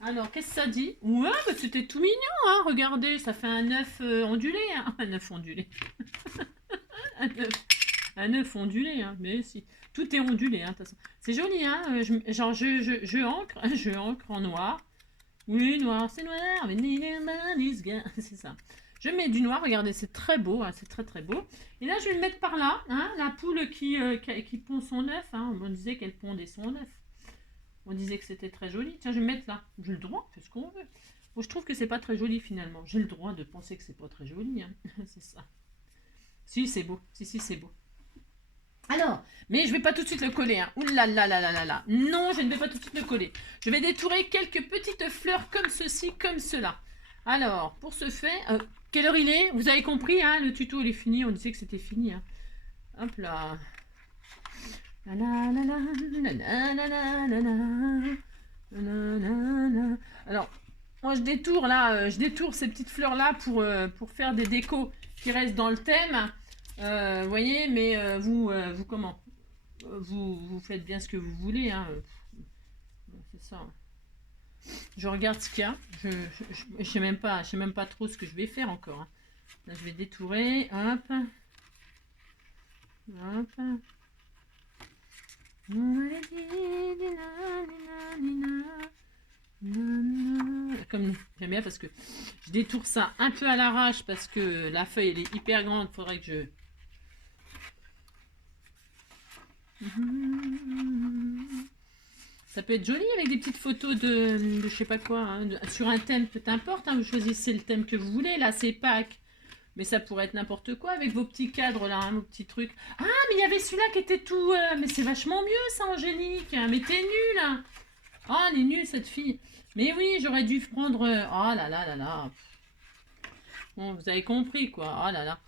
Alors, qu'est-ce que ça dit? Ouais, bah, c'était tout mignon, hein. Regardez, ça fait un œuf ondulé, hein. Un œuf ondulé. un œuf ondulé, hein. Mais si, tout est ondulé, hein, de toute façon. C'est joli, hein. Je encre, je encre en noir. Oui, noir, c'est noir, mais c'est ça. Je mets du noir, regardez, c'est très beau, hein, c'est très très beau. Et là, je vais le mettre par là, hein, la poule qui pond son œuf, hein. On disait qu'elle pondait son œuf. On disait que c'était très joli. Tiens, je vais me mettre là. J'ai le droit, c'est ce qu'on veut. Bon, je trouve que c'est pas très joli finalement. J'ai le droit de penser que c'est pas très joli, hein. C'est ça. Si, c'est beau. Si, c'est beau. Alors, mais je vais pas tout de suite le coller, hein. Ouh là là là là là là. Non, je ne vais pas tout de suite le coller. Je vais détourer quelques petites fleurs comme ceci, comme cela. Alors, pour ce fait, quelle heure il est? Vous avez compris, hein, le tuto il est fini. On disait que c'était fini, hein. Hop là. Alors, moi je détourne là, je détourne ces petites fleurs là pour faire des décos qui restent dans le thème. Vous voyez, mais vous comment vous faites bien ce que vous voulez, hein. C'est ça. Je regarde ce qu'il y a. Je sais même pas trop ce que je vais faire encore, hein. Là, je vais détourer. Hop. Hop. Comme j'aime bien parce que je détourne ça un peu à l'arrache parce que la feuille elle est hyper grande. Faudrait que je ça peut être joli avec des petites photos de je sais pas quoi, hein, sur un thème, peu importe, hein, vous choisissez le thème que vous voulez. Là c'est Pâques. Mais ça pourrait être n'importe quoi avec vos petits cadres là, hein, vos petits trucs. Ah, mais il y avait celui-là qui était tout... mais c'est vachement mieux ça, Angélique. Mais t'es nulle, hein. Oh, elle est nulle cette fille. Mais oui, j'aurais dû prendre... oh là là là là. Bon, vous avez compris quoi. Oh là là.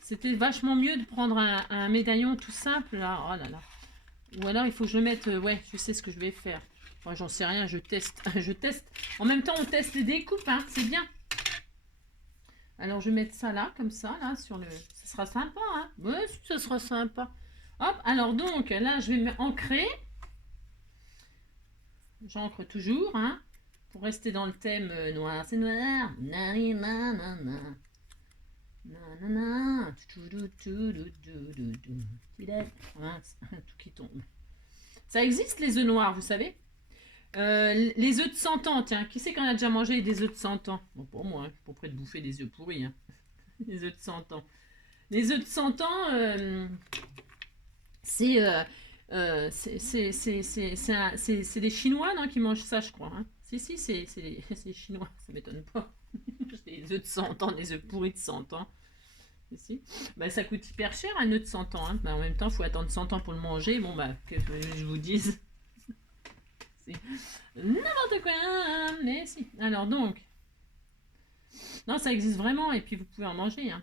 C'était vachement mieux de prendre un médaillon tout simple là. Oh là là. Ou alors il faut que je le mette... ouais, je sais ce que je vais faire. Moi, j'en sais rien, je teste. je teste. En même temps, on teste les découpes, hein. C'est bien. Alors, je vais mettre ça là, comme ça, là, sur le... Ça sera sympa, hein. Ouais, ça sera sympa. Hop, alors donc, là, je vais ancrer. J'ancre toujours, hein, pour rester dans le thème noir. C'est noir. Tout qui tombe. Ça existe, les œufs noirs, vous savez. Les œufs de 100 ans, tiens, qui c'est qu'on a déjà mangé des œufs de 100 ans? Bon, pour moi, hein, pour près de bouffer des œufs pourris, hein. Les œufs de 100 ans. Les œufs de 100 ans, c'est des Chinois, non, qui mangent ça, je crois, hein. Si, c'est les Chinois, ça m'étonne pas. Des œufs de 100 ans, des œufs pourris de 100 ans. Si. Bah, ça coûte hyper cher un œuf de 100 ans, hein. Bah, en même temps, il faut attendre 100 ans pour le manger. Bon, bah, que je vous dise. N'importe quoi, mais si. Alors donc, non, ça existe vraiment et puis vous pouvez en manger, hein.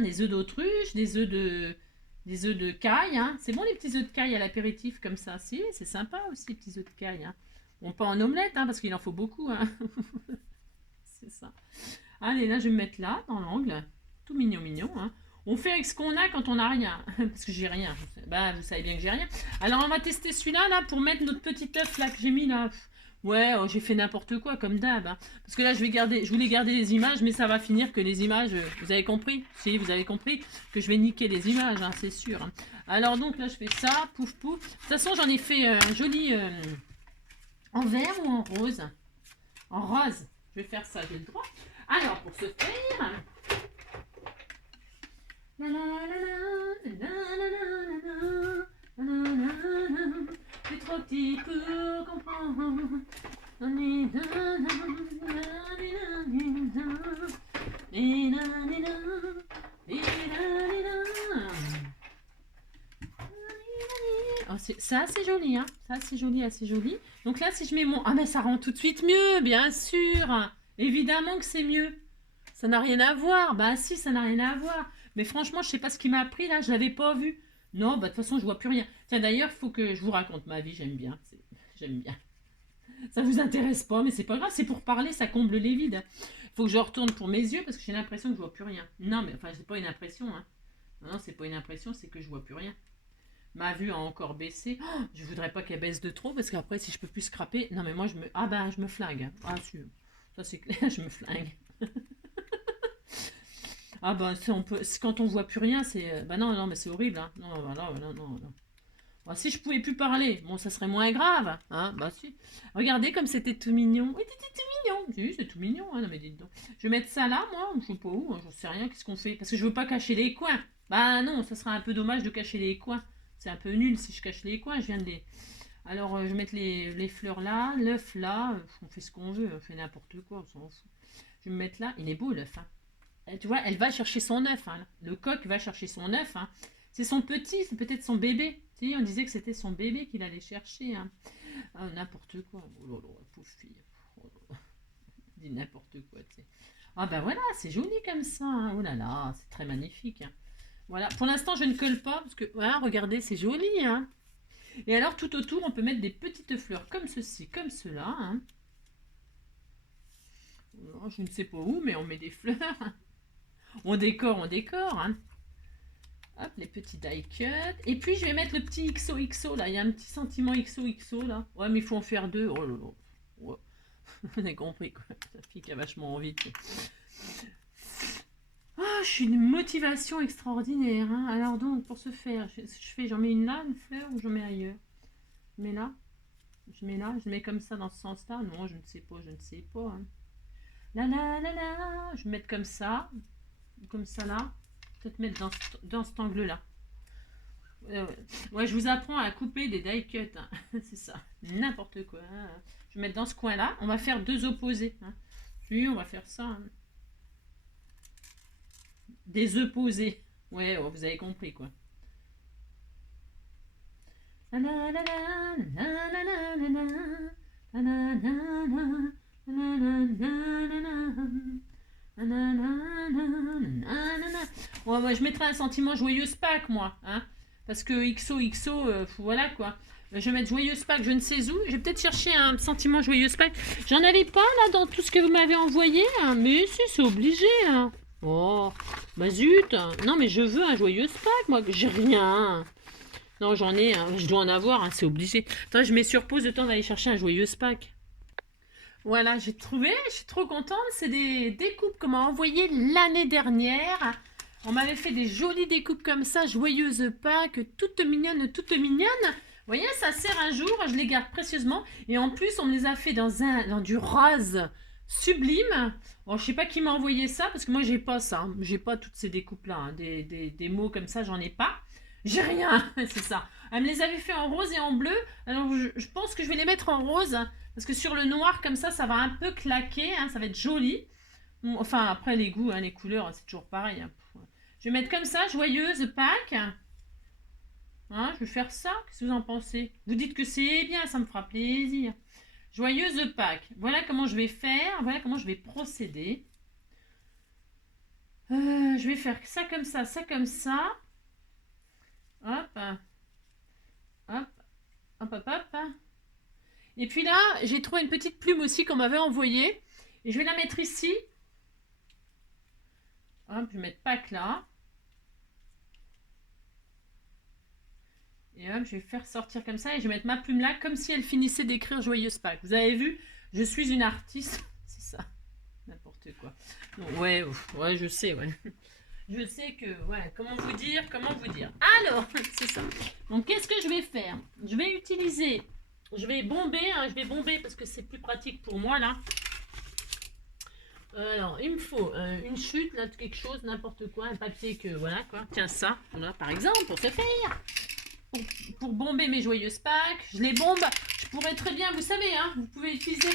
Les œufs d'autruche, des œufs de caille, hein. C'est bon les petits œufs de caille à l'apéritif comme ça. Si, c'est sympa aussi les petits œufs de caille, hein. Bon, pas en omelette, hein, parce qu'il en faut beaucoup, hein. C'est ça. Allez, là je vais me mettre là dans l'angle, tout mignon, hein. On fait avec ce qu'on a quand on n'a rien. Parce que j'ai rien. Bah, vous savez bien que j'ai rien. Alors, on va tester celui-là, là, pour mettre notre petit œuf, là, que j'ai mis, là. Ouais, oh, j'ai fait n'importe quoi, comme d'hab, hein. Parce que là, je voulais garder les images, mais ça va finir que les images... vous avez compris? Si, vous avez compris que je vais niquer les images, hein, c'est sûr, hein. Alors donc là, je fais ça, pouf pouf. De toute façon, j'en ai fait un joli en vert ou en rose. En rose. Je vais faire ça, j'ai le droit. Alors, pour ce faire... C'est trop petit pour comprendre. Oh, ça c'est joli, hein. Ça c'est joli, assez joli. Donc là, si je mets mon... Ah mais ça rend tout de suite mieux, bien sûr. Évidemment que c'est mieux. Ça n'a rien à voir. Bah si, ça n'a rien à voir. Mais franchement, je sais pas ce qui m'a pris là, je l'avais pas vu. Non, bah de toute façon, je vois plus rien. Tiens, d'ailleurs, faut que je vous raconte ma vie, j'aime bien. J'aime bien. Ça vous intéresse pas, mais c'est pas grave, c'est pour parler, ça comble les vides. Faut que je retourne pour mes yeux parce que j'ai l'impression que je vois plus rien. Non, mais enfin, c'est pas une impression, hein. Non, c'est pas une impression, c'est que je vois plus rien. Ma vue a encore baissé. Oh, je voudrais pas qu'elle baisse de trop parce qu'après, si je peux plus scraper. Non, mais moi, je me. Ah, ben, je me flingue. Ah, sûr. Ça, c'est clair, je me flingue. Ah, ben, quand on voit plus rien, c'est. Bah, non, non, mais c'est horrible, hein. Non, voilà, non, non, non. Bah, si je pouvais plus parler, bon, ça serait moins grave. Hein, bah, si. Regardez comme c'était tout mignon. Oui, c'était tout mignon. Si, c'est tout mignon. Hein, non, mais dites donc. Je vais mettre ça là, moi. Je sais pas où. J'en sais rien. Qu'est-ce qu'on fait? Parce que je veux pas cacher les coins. Bah, non, ça sera un peu dommage de cacher les coins. C'est un peu nul si je cache les coins. Je viens de les. Alors, je vais mettre les fleurs là, l'œuf là. On fait ce qu'on veut. On fait n'importe quoi. On s'en fout. Je vais me mettre là. Il est beau l'œuf. Hein. Tu vois, elle va chercher son œuf. Hein. Le coq va chercher son œuf. Hein. C'est son petit, c'est peut-être son bébé. Si, on disait que c'était son bébé qu'il allait chercher. Hein. Ah, n'importe quoi. Oh là là, pauvre fille. Oh là là. Dis n'importe quoi, tu sais. Ah ben voilà, c'est joli comme ça. Hein. Oh là là, c'est très magnifique. Hein. Voilà. Pour l'instant, je ne colle pas parce que, voilà, regardez, c'est joli. Hein. Et alors, tout autour, on peut mettre des petites fleurs comme ceci, comme cela. Hein. Alors, je ne sais pas où, mais on met des fleurs. On décore, on décore. Hein. Hop, les petits die cut. Et puis, je vais mettre le petit XOXO, là. Il y a un petit sentiment XOXO, là. Ouais, mais il faut en faire deux. Oh là là. Ouais. Vous avez compris, quoi. La fille qui a vachement envie. Ah, je suis d'une motivation extraordinaire. Hein. Alors donc, pour ce faire, j'en mets une là, une fleur, ou j'en mets ailleurs? Je mets là. Je mets là. Je mets comme ça, dans ce sens-là. Non, je ne sais pas, je ne sais pas. Hein. La la la la. Je vais mettre comme ça là. Peut-être mettre dans cet angle-là. Ouais, je vous apprends à couper des die cuts. Hein. C'est ça. N'importe quoi. Hein. Je vais mettre dans ce coin-là. On va faire deux opposés. Hein. Puis, on va faire ça. Hein. Des opposés. Ouais, vous avez compris, quoi. Ouais, moi, je mettrai un sentiment joyeuse Pâques, moi. Hein, parce que XOXO, voilà quoi. Je vais mettre joyeuse Pâques, je ne sais où. J'ai peut-être cherché un sentiment joyeuse Pâques. J'en avais pas là dans tout ce que vous m'avez envoyé. Hein, mais si, c'est obligé. Hein. Oh, bah zut. Non, mais je veux un joyeuse Pâques, moi. J'ai rien. Non, j'en ai. Hein. Je dois en avoir, hein, c'est obligé. Attends, je mets sur pause le temps d'aller chercher un joyeuse Pâques. Voilà, j'ai trouvé, je suis trop contente. C'est des découpes qu'on m'a envoyées l'année dernière. On m'avait fait des jolies découpes comme ça, joyeuses Pâques, toutes mignonnes, toutes mignonnes. Vous voyez, ça sert un jour, je les garde précieusement. Et en plus, on me les a fait dans du rose sublime. Bon, je sais pas qui m'a envoyé ça, parce que moi, j'ai pas ça. Hein. J'ai pas toutes ces découpes-là. Hein. Des mots comme ça, j'en ai pas. J'ai rien, c'est ça. Elle me les avait fait en rose et en bleu. Alors, je pense que je vais les mettre en rose. Hein. Parce que sur le noir, comme ça va un peu claquer. Hein, ça va être joli. Enfin, après, les goûts, hein, les couleurs, c'est toujours pareil. Hein. Je vais mettre comme ça, joyeuse Pâques. Hein, je vais faire ça. Qu'est-ce que vous en pensez? Vous dites que c'est bien, ça me fera plaisir. Joyeuse Pâques. Voilà comment je vais faire. Voilà comment je vais procéder. Je vais faire ça comme ça, ça comme ça. Hop. Hop. Hop, hop, hop. Et puis là, j'ai trouvé une petite plume aussi qu'on m'avait envoyée. Et je vais la mettre ici. Hop, je vais mettre Pâques là. Et hop, je vais faire sortir comme ça. Et je vais mettre ma plume là, comme si elle finissait d'écrire Joyeuse Pâques. Vous avez vu? Je suis une artiste. C'est ça. N'importe quoi. Donc, ouais, je sais, ouais. Je sais que, voilà, comment vous dire. Alors, c'est ça. Donc, qu'est-ce que je vais faire? Je vais bomber, hein, parce que c'est plus pratique pour moi, là. Alors, il me faut une chute, là, quelque chose, n'importe quoi, un papier que, voilà, quoi. Tiens, ça, voilà, par exemple, pour se faire. Pour bomber mes joyeuses Pâques, je les bombe. Je pourrais très bien, vous savez, hein, vous pouvez utiliser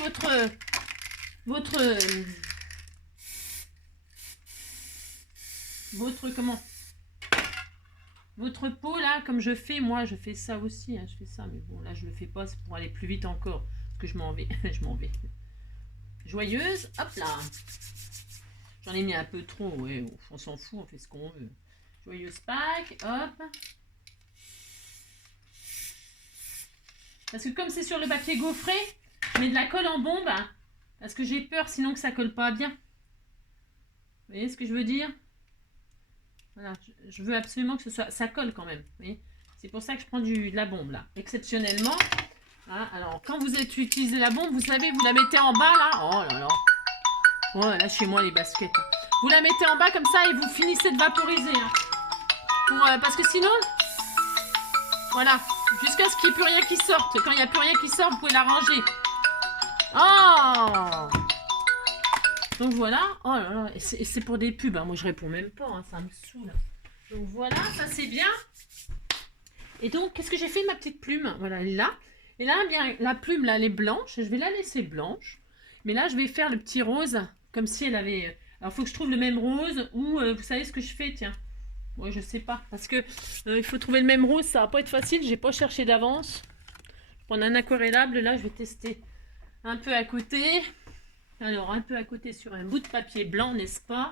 comment? Votre pot, là, comme je fais, moi, je fais ça aussi, hein, je fais ça, mais bon, là, je le fais pas, c'est pour aller plus vite encore, parce que je m'en vais, je m'en vais. Joyeuse, hop là. J'en ai mis un peu trop, ouais, on s'en fout, on fait ce qu'on veut. Joyeuse Pâques, hop. Parce que comme c'est sur le papier gaufré, je mets de la colle en bombe, hein, parce que j'ai peur sinon que ça colle pas bien. Vous voyez ce que je veux dire? Voilà, je veux absolument que ça colle quand même. C'est pour ça que je prends de la bombe là, exceptionnellement. Hein, alors quand vous utilisez la bombe, vous savez, vous la mettez en bas là. Oh là là. Oh là, chez moi les baskets. Vous la mettez en bas comme ça et vous finissez de vaporiser. Hein, parce que sinon, voilà, jusqu'à ce qu'il n'y ait plus rien qui sorte. Quand il n'y a plus rien qui sort, vous pouvez la ranger. Oh! Donc voilà, oh là là, c'est pour des pubs, hein. Moi je réponds même pas, hein, ça me saoule. Donc voilà, ça c'est bien. Et donc, qu'est-ce que j'ai fait de ma petite plume? Voilà, elle est là. Et là, bien, la plume, là, elle est blanche. Je vais la laisser blanche. Mais là, je vais faire le petit rose, comme si elle avait... Alors, il faut que je trouve le même rose, ou vous savez ce que je fais, tiens. Moi, je sais pas, parce que il faut trouver le même rose, ça va pas être facile, j'ai pas cherché d'avance. Je vais prendre un aquarellable, là, je vais tester un peu à côté. Alors, un peu à côté sur un bout de papier blanc, n'est-ce pas?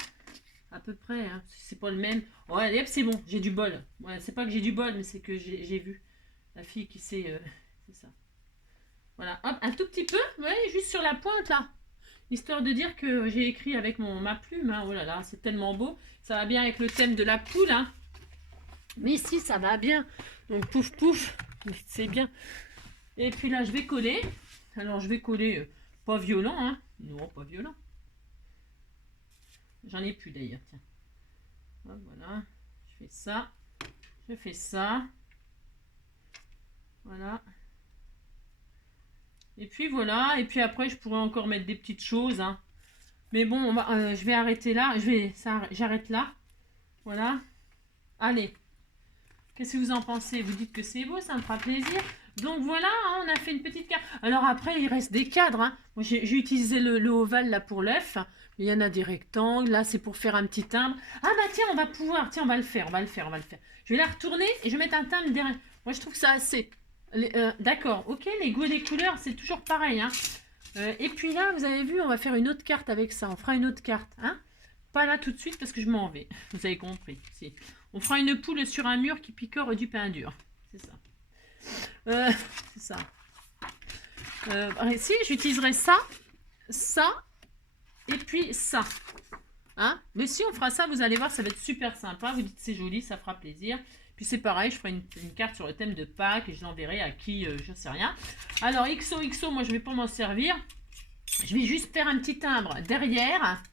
À peu près, hein, si c'est pas le même. Oh, allez, hop, c'est bon, j'ai du bol. Ouais, c'est pas que j'ai du bol, mais c'est que j'ai vu la fille qui sait. C'est ça. Voilà, hop, un tout petit peu, ouais, juste sur la pointe là. Histoire de dire que j'ai écrit avec ma plume. Hein. Oh là là, c'est tellement beau. Ça va bien avec le thème de la poule. Hein. Mais ici, ça va bien. Donc, pouf, pouf, c'est bien. Et puis là, je vais coller. Alors, je vais coller pas violent. Hein. Non, pas violent. J'en ai plus d'ailleurs, tiens. Hop, voilà, je fais ça. Je fais ça. Voilà. Et puis voilà, et puis après je pourrais encore mettre des petites choses. Hein. Mais bon, je vais arrêter là. J'arrête là. Voilà. Allez. Qu'est-ce que vous en pensez? Vous dites que c'est beau, ça me fera plaisir. Donc voilà, hein, on a fait une petite carte. Alors après, il reste des cadres. Hein. J'ai utilisé le ovale là pour l'œuf. Il y en a des rectangles. Là, c'est pour faire un petit timbre. Ah bah tiens, on va pouvoir. Tiens, on va le faire. Je vais la retourner et je vais mettre un timbre derrière. Moi, je trouve que ça assez. D'accord, ok, les goûts et les couleurs, c'est toujours pareil. Hein. Et puis là, vous avez vu, on va faire une autre carte avec ça. On fera une autre carte. Hein. Pas là tout de suite parce que je m'en vais. Vous avez compris. Si. On fera une poule sur un mur qui picore du pain dur. C'est ça. C'est ça. Si, j'utiliserai ça, et puis ça. Hein? Mais si on fera ça, vous allez voir, ça va être super sympa. Vous dites c'est joli, ça fera plaisir. Puis c'est pareil, je ferai une carte sur le thème de Pâques et je l'enverrai à qui, je ne sais rien. Alors XOXO, moi je ne vais pas m'en servir. Je vais juste faire un petit timbre derrière.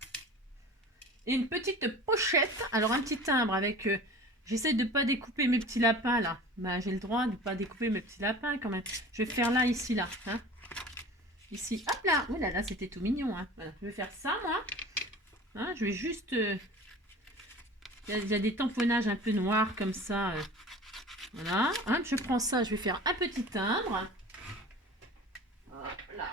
Et une petite pochette. Alors un petit timbre avec... j'essaie de ne pas découper mes petits lapins là. Bah, j'ai le droit de ne pas découper mes petits lapins quand même. Je vais faire là, ici, là. Hein. Ici, hop là. Oh là là, c'était tout mignon. Hein. Voilà, je vais faire ça moi. Hein, je vais juste... il y a des tamponnages un peu noirs comme ça. Voilà. Hein, je prends ça, je vais faire un petit timbre. Hop là.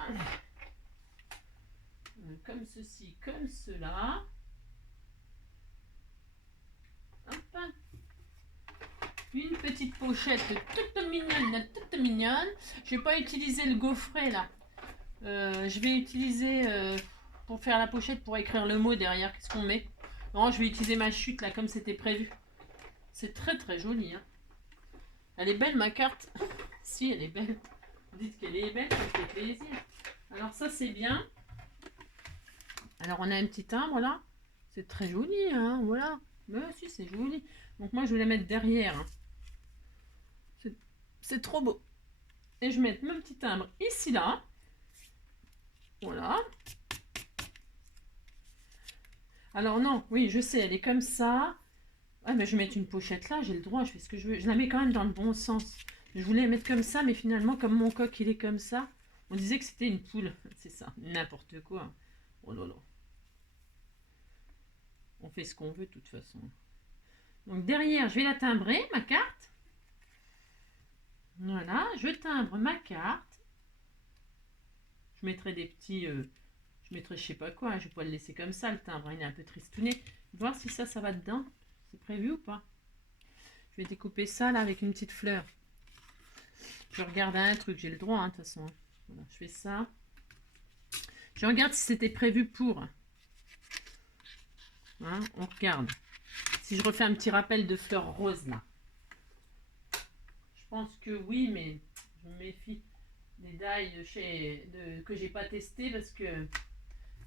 Comme ceci, comme cela. Hop. Une petite pochette toute mignonne. Je vais pas utiliser le gaufret là. Je vais utiliser pour faire la pochette, pour écrire le mot derrière. Qu'est-ce qu'on met? Non, je vais utiliser ma chute là comme c'était prévu. C'est très très joli. Hein. Elle est belle ma carte. Si, elle est belle. Vous dites qu'elle est belle, ça me fait plaisir. Alors ça c'est bien. Alors on a un petit timbre là. C'est très joli, hein, voilà. Mais si, c'est joli. Donc moi je vais la mettre derrière. Hein. C'est trop beau. Et je vais mettre mon petit timbre ici là. Voilà. Alors non, oui, je sais, elle est comme ça. Ah, mais je vais mettre une pochette là, j'ai le droit, je fais ce que je veux. Je la mets quand même dans le bon sens. Je voulais la mettre comme ça, mais finalement, comme mon coq, il est comme ça, on disait que c'était une poule. C'est ça, n'importe quoi. Oh là là. On fait ce qu'on veut de toute façon. Donc derrière, je vais la timbrer, ma carte. Voilà, je timbre ma carte. Je mettrai des petits... je mettrai je sais pas quoi, je vais pas le laisser comme ça, le timbre, il est un peu tristouné. Voir si ça va dedans. C'est prévu ou pas? Je vais découper ça là avec une petite fleur. Je regarde un truc, j'ai le droit, hein, de toute façon. Voilà, je fais ça. Je regarde si c'était prévu pour. Hein, on regarde. Si je refais un petit rappel de fleurs roses là. Je pense que oui, mais je me méfie des die que j'ai pas testé parce que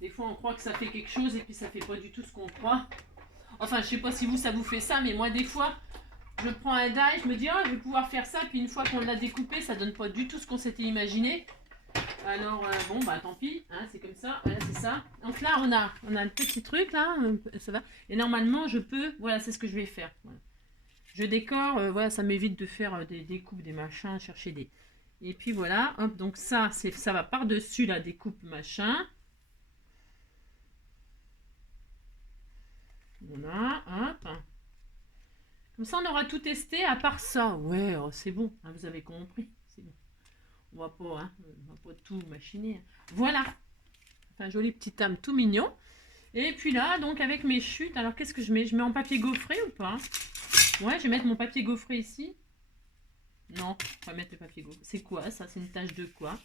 des fois on croit que ça fait quelque chose et puis ça fait pas du tout ce qu'on croit. Enfin, je sais pas si vous ça vous fait ça, mais moi des fois je prends un die, je me dis oh je vais pouvoir faire ça, puis une fois qu'on l'a découpé, ça donne pas du tout ce qu'on s'était imaginé. Alors bon bah tant pis, hein, c'est comme ça, voilà c'est ça. Donc là on a un petit truc là, ça va. Et normalement je peux, voilà c'est ce que je vais faire. Voilà. Je décore, voilà ça m'évite de faire des découpes, des machins, chercher des. Et puis voilà, hop, donc ça va par dessus la découpe machin. Voilà, hop. Comme ça, on aura tout testé à part ça. Ouais, oh, c'est bon, hein, vous avez compris. C'est bon. On va pas, hein, on va pas tout machiner. Voilà. Un joli petit âme tout mignon. Et puis là, donc avec mes chutes, alors qu'est-ce que je mets? Je mets en papier gaufré ou pas? Ouais, je vais mettre mon papier gaufré ici. Non, on va mettre le papier gaufré. C'est quoi ça? C'est une tache de quoi?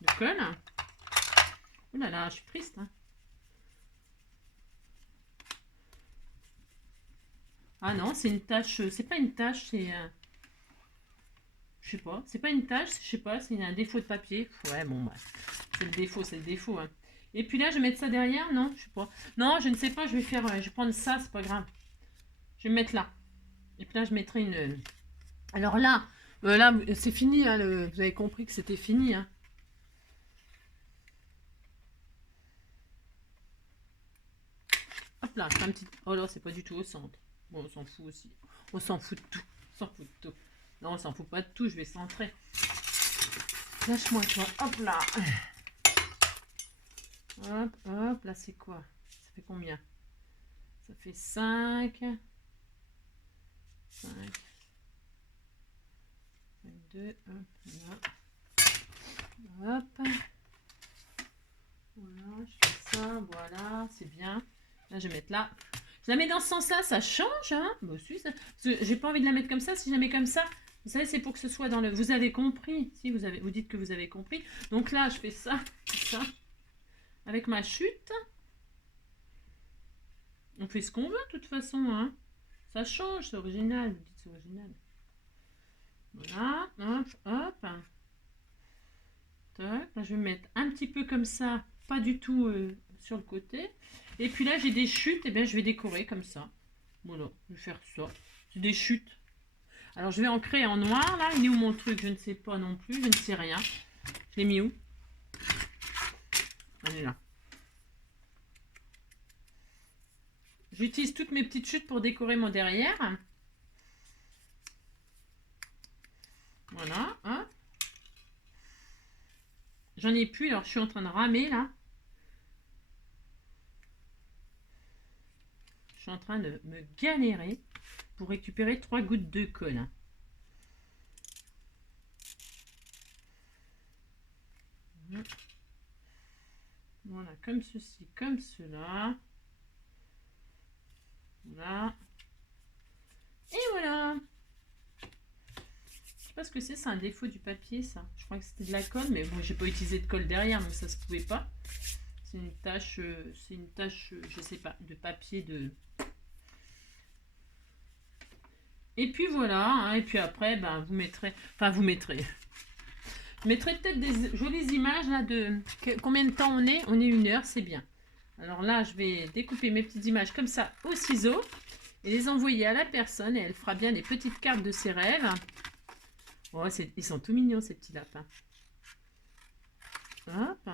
De colle? Oh là là, je suis triste. Hein. Ah non, c'est une tache. C'est pas une tache, c'est. Je sais pas. C'est pas une tache, je sais pas. C'est un défaut de papier. Ouais, bon, bah, c'est le défaut, c'est le défaut. Hein. Et puis là, je vais mettre ça derrière. Non, je sais pas. Non, je ne sais pas. Je vais faire. Je vais prendre ça, c'est pas grave. Je vais me mettre là. Et puis là, je mettrai une. Alors là, c'est fini. Hein, vous avez compris que c'était fini. Hein. Hop là, c'est un petit. Oh là, c'est pas du tout au centre. Bon, on s'en fout aussi. On s'en fout de tout. On s'en fout de tout. Non, on s'en fout pas de tout. Je vais centrer. Lâche-moi, toi. Hop là. Hop, hop. Là, c'est quoi? Ça fait combien? Ça fait 5. 5. 2. Hop, là. Hop. Voilà, je fais ça. Voilà, c'est bien. Là, je vais mettre là. Je la mets dans ce sens-là, ça change, hein. Bah, si, ça... J'ai pas envie de la mettre comme ça. Si je la mets comme ça, vous savez, c'est pour que ce soit dans le... Vous avez compris. Si, vous dites que vous avez compris. Donc là, je fais ça, ça. Avec ma chute. On fait ce qu'on veut, de toute façon, hein. Ça change, c'est original. Vous dites c'est original. Voilà, hop, hop. Tac. Là, je vais mettre un petit peu comme ça, pas du tout sur le côté. Et puis là, j'ai des chutes, et bien je vais décorer comme ça. Voilà, je vais faire ça. C'est des chutes. Alors, je vais en créer en noir, là. Il est où mon truc? Je ne sais pas non plus, je ne sais rien. Je l'ai mis où? Elle est là. J'utilise toutes mes petites chutes pour décorer mon derrière. Voilà, hein. J'en ai plus, alors je suis en train de ramer, là. Je suis en train de me galérer pour récupérer 3 gouttes de colle. Voilà, comme ceci, comme cela. Voilà. Et voilà. Je sais pas ce que c'est un défaut du papier, ça. Je crois que c'était de la colle, mais bon, j'ai pas utilisé de colle derrière, donc ça se pouvait pas. C'est une tache, je sais pas, de papier de... Et puis voilà, hein, et puis après, ben, vous mettrez... Enfin, vous mettrez... Je mettrai peut-être des jolies images là de... Combien de temps on est? On est 1 heure, c'est bien. Alors là, je vais découper mes petites images comme ça au ciseau et les envoyer à la personne et elle fera bien des petites cartes de ses rêves. Oh, ils sont tout mignons ces petits lapins. Hop.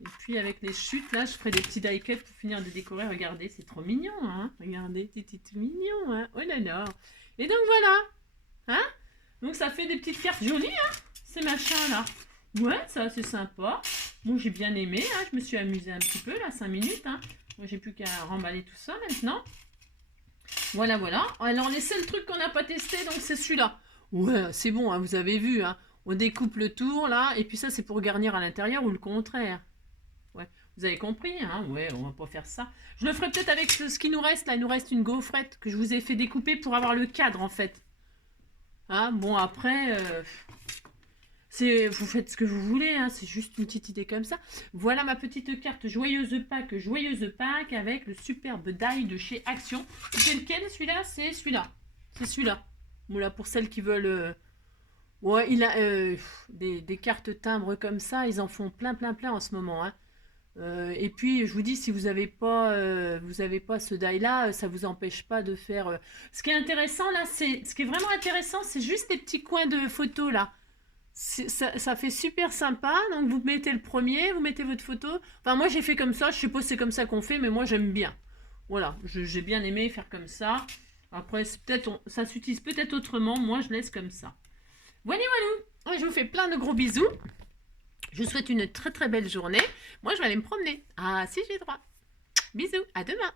Et puis avec les chutes, là, je ferai des petits die-cut pour finir de décorer. Regardez, c'est trop mignon, hein. Regardez, c'est tout mignon, hein. Oh là là. Et donc voilà, hein. Donc ça fait des petites cartes jolies, hein, ces machins-là. Ouais, ça c'est sympa. Bon, j'ai bien aimé, hein. Je me suis amusée un petit peu, là, 5 minutes, hein. Moi, j'ai plus qu'à remballer tout ça maintenant. Voilà, voilà. Alors, les seuls trucs qu'on n'a pas testé, donc c'est celui-là. Ouais, c'est bon, hein, vous avez vu, hein. On découpe le tour, là, et puis ça, c'est pour garnir à l'intérieur ou le contraire. Ouais, vous avez compris, hein. Ouais, on va pas faire ça. Je le ferai peut-être avec ce qui nous reste, là. Il nous reste une gaufrette que je vous ai fait découper pour avoir le cadre, en fait. Hein, bon, après... vous faites ce que vous voulez, hein, c'est juste une petite idée comme ça. Voilà ma petite carte Joyeuse Pâques avec le superbe die de chez Action. C'est lequel celui-là? C'est celui-là. C'est celui-là. Voilà, pour celles qui veulent... Ouais, il a des cartes timbres comme ça, ils en font plein en ce moment. Hein. Et puis, je vous dis, si vous n'avez pas ce die-là, ça vous empêche pas de faire... Ce qui est intéressant, là, ce qui est vraiment intéressant, c'est juste les petits coins de photos, là. Ça fait super sympa, donc vous mettez le premier, vous mettez votre photo. Enfin, moi j'ai fait comme ça, je suppose que c'est comme ça qu'on fait, mais moi j'aime bien. Voilà, j'ai bien aimé faire comme ça. Après, ça s'utilise peut-être autrement, moi je laisse comme ça. Voilà, voilà, je vous fais plein de gros bisous. Je vous souhaite une très belle journée. Moi je vais aller me promener. Ah, si j'ai droit. Bisous, à demain.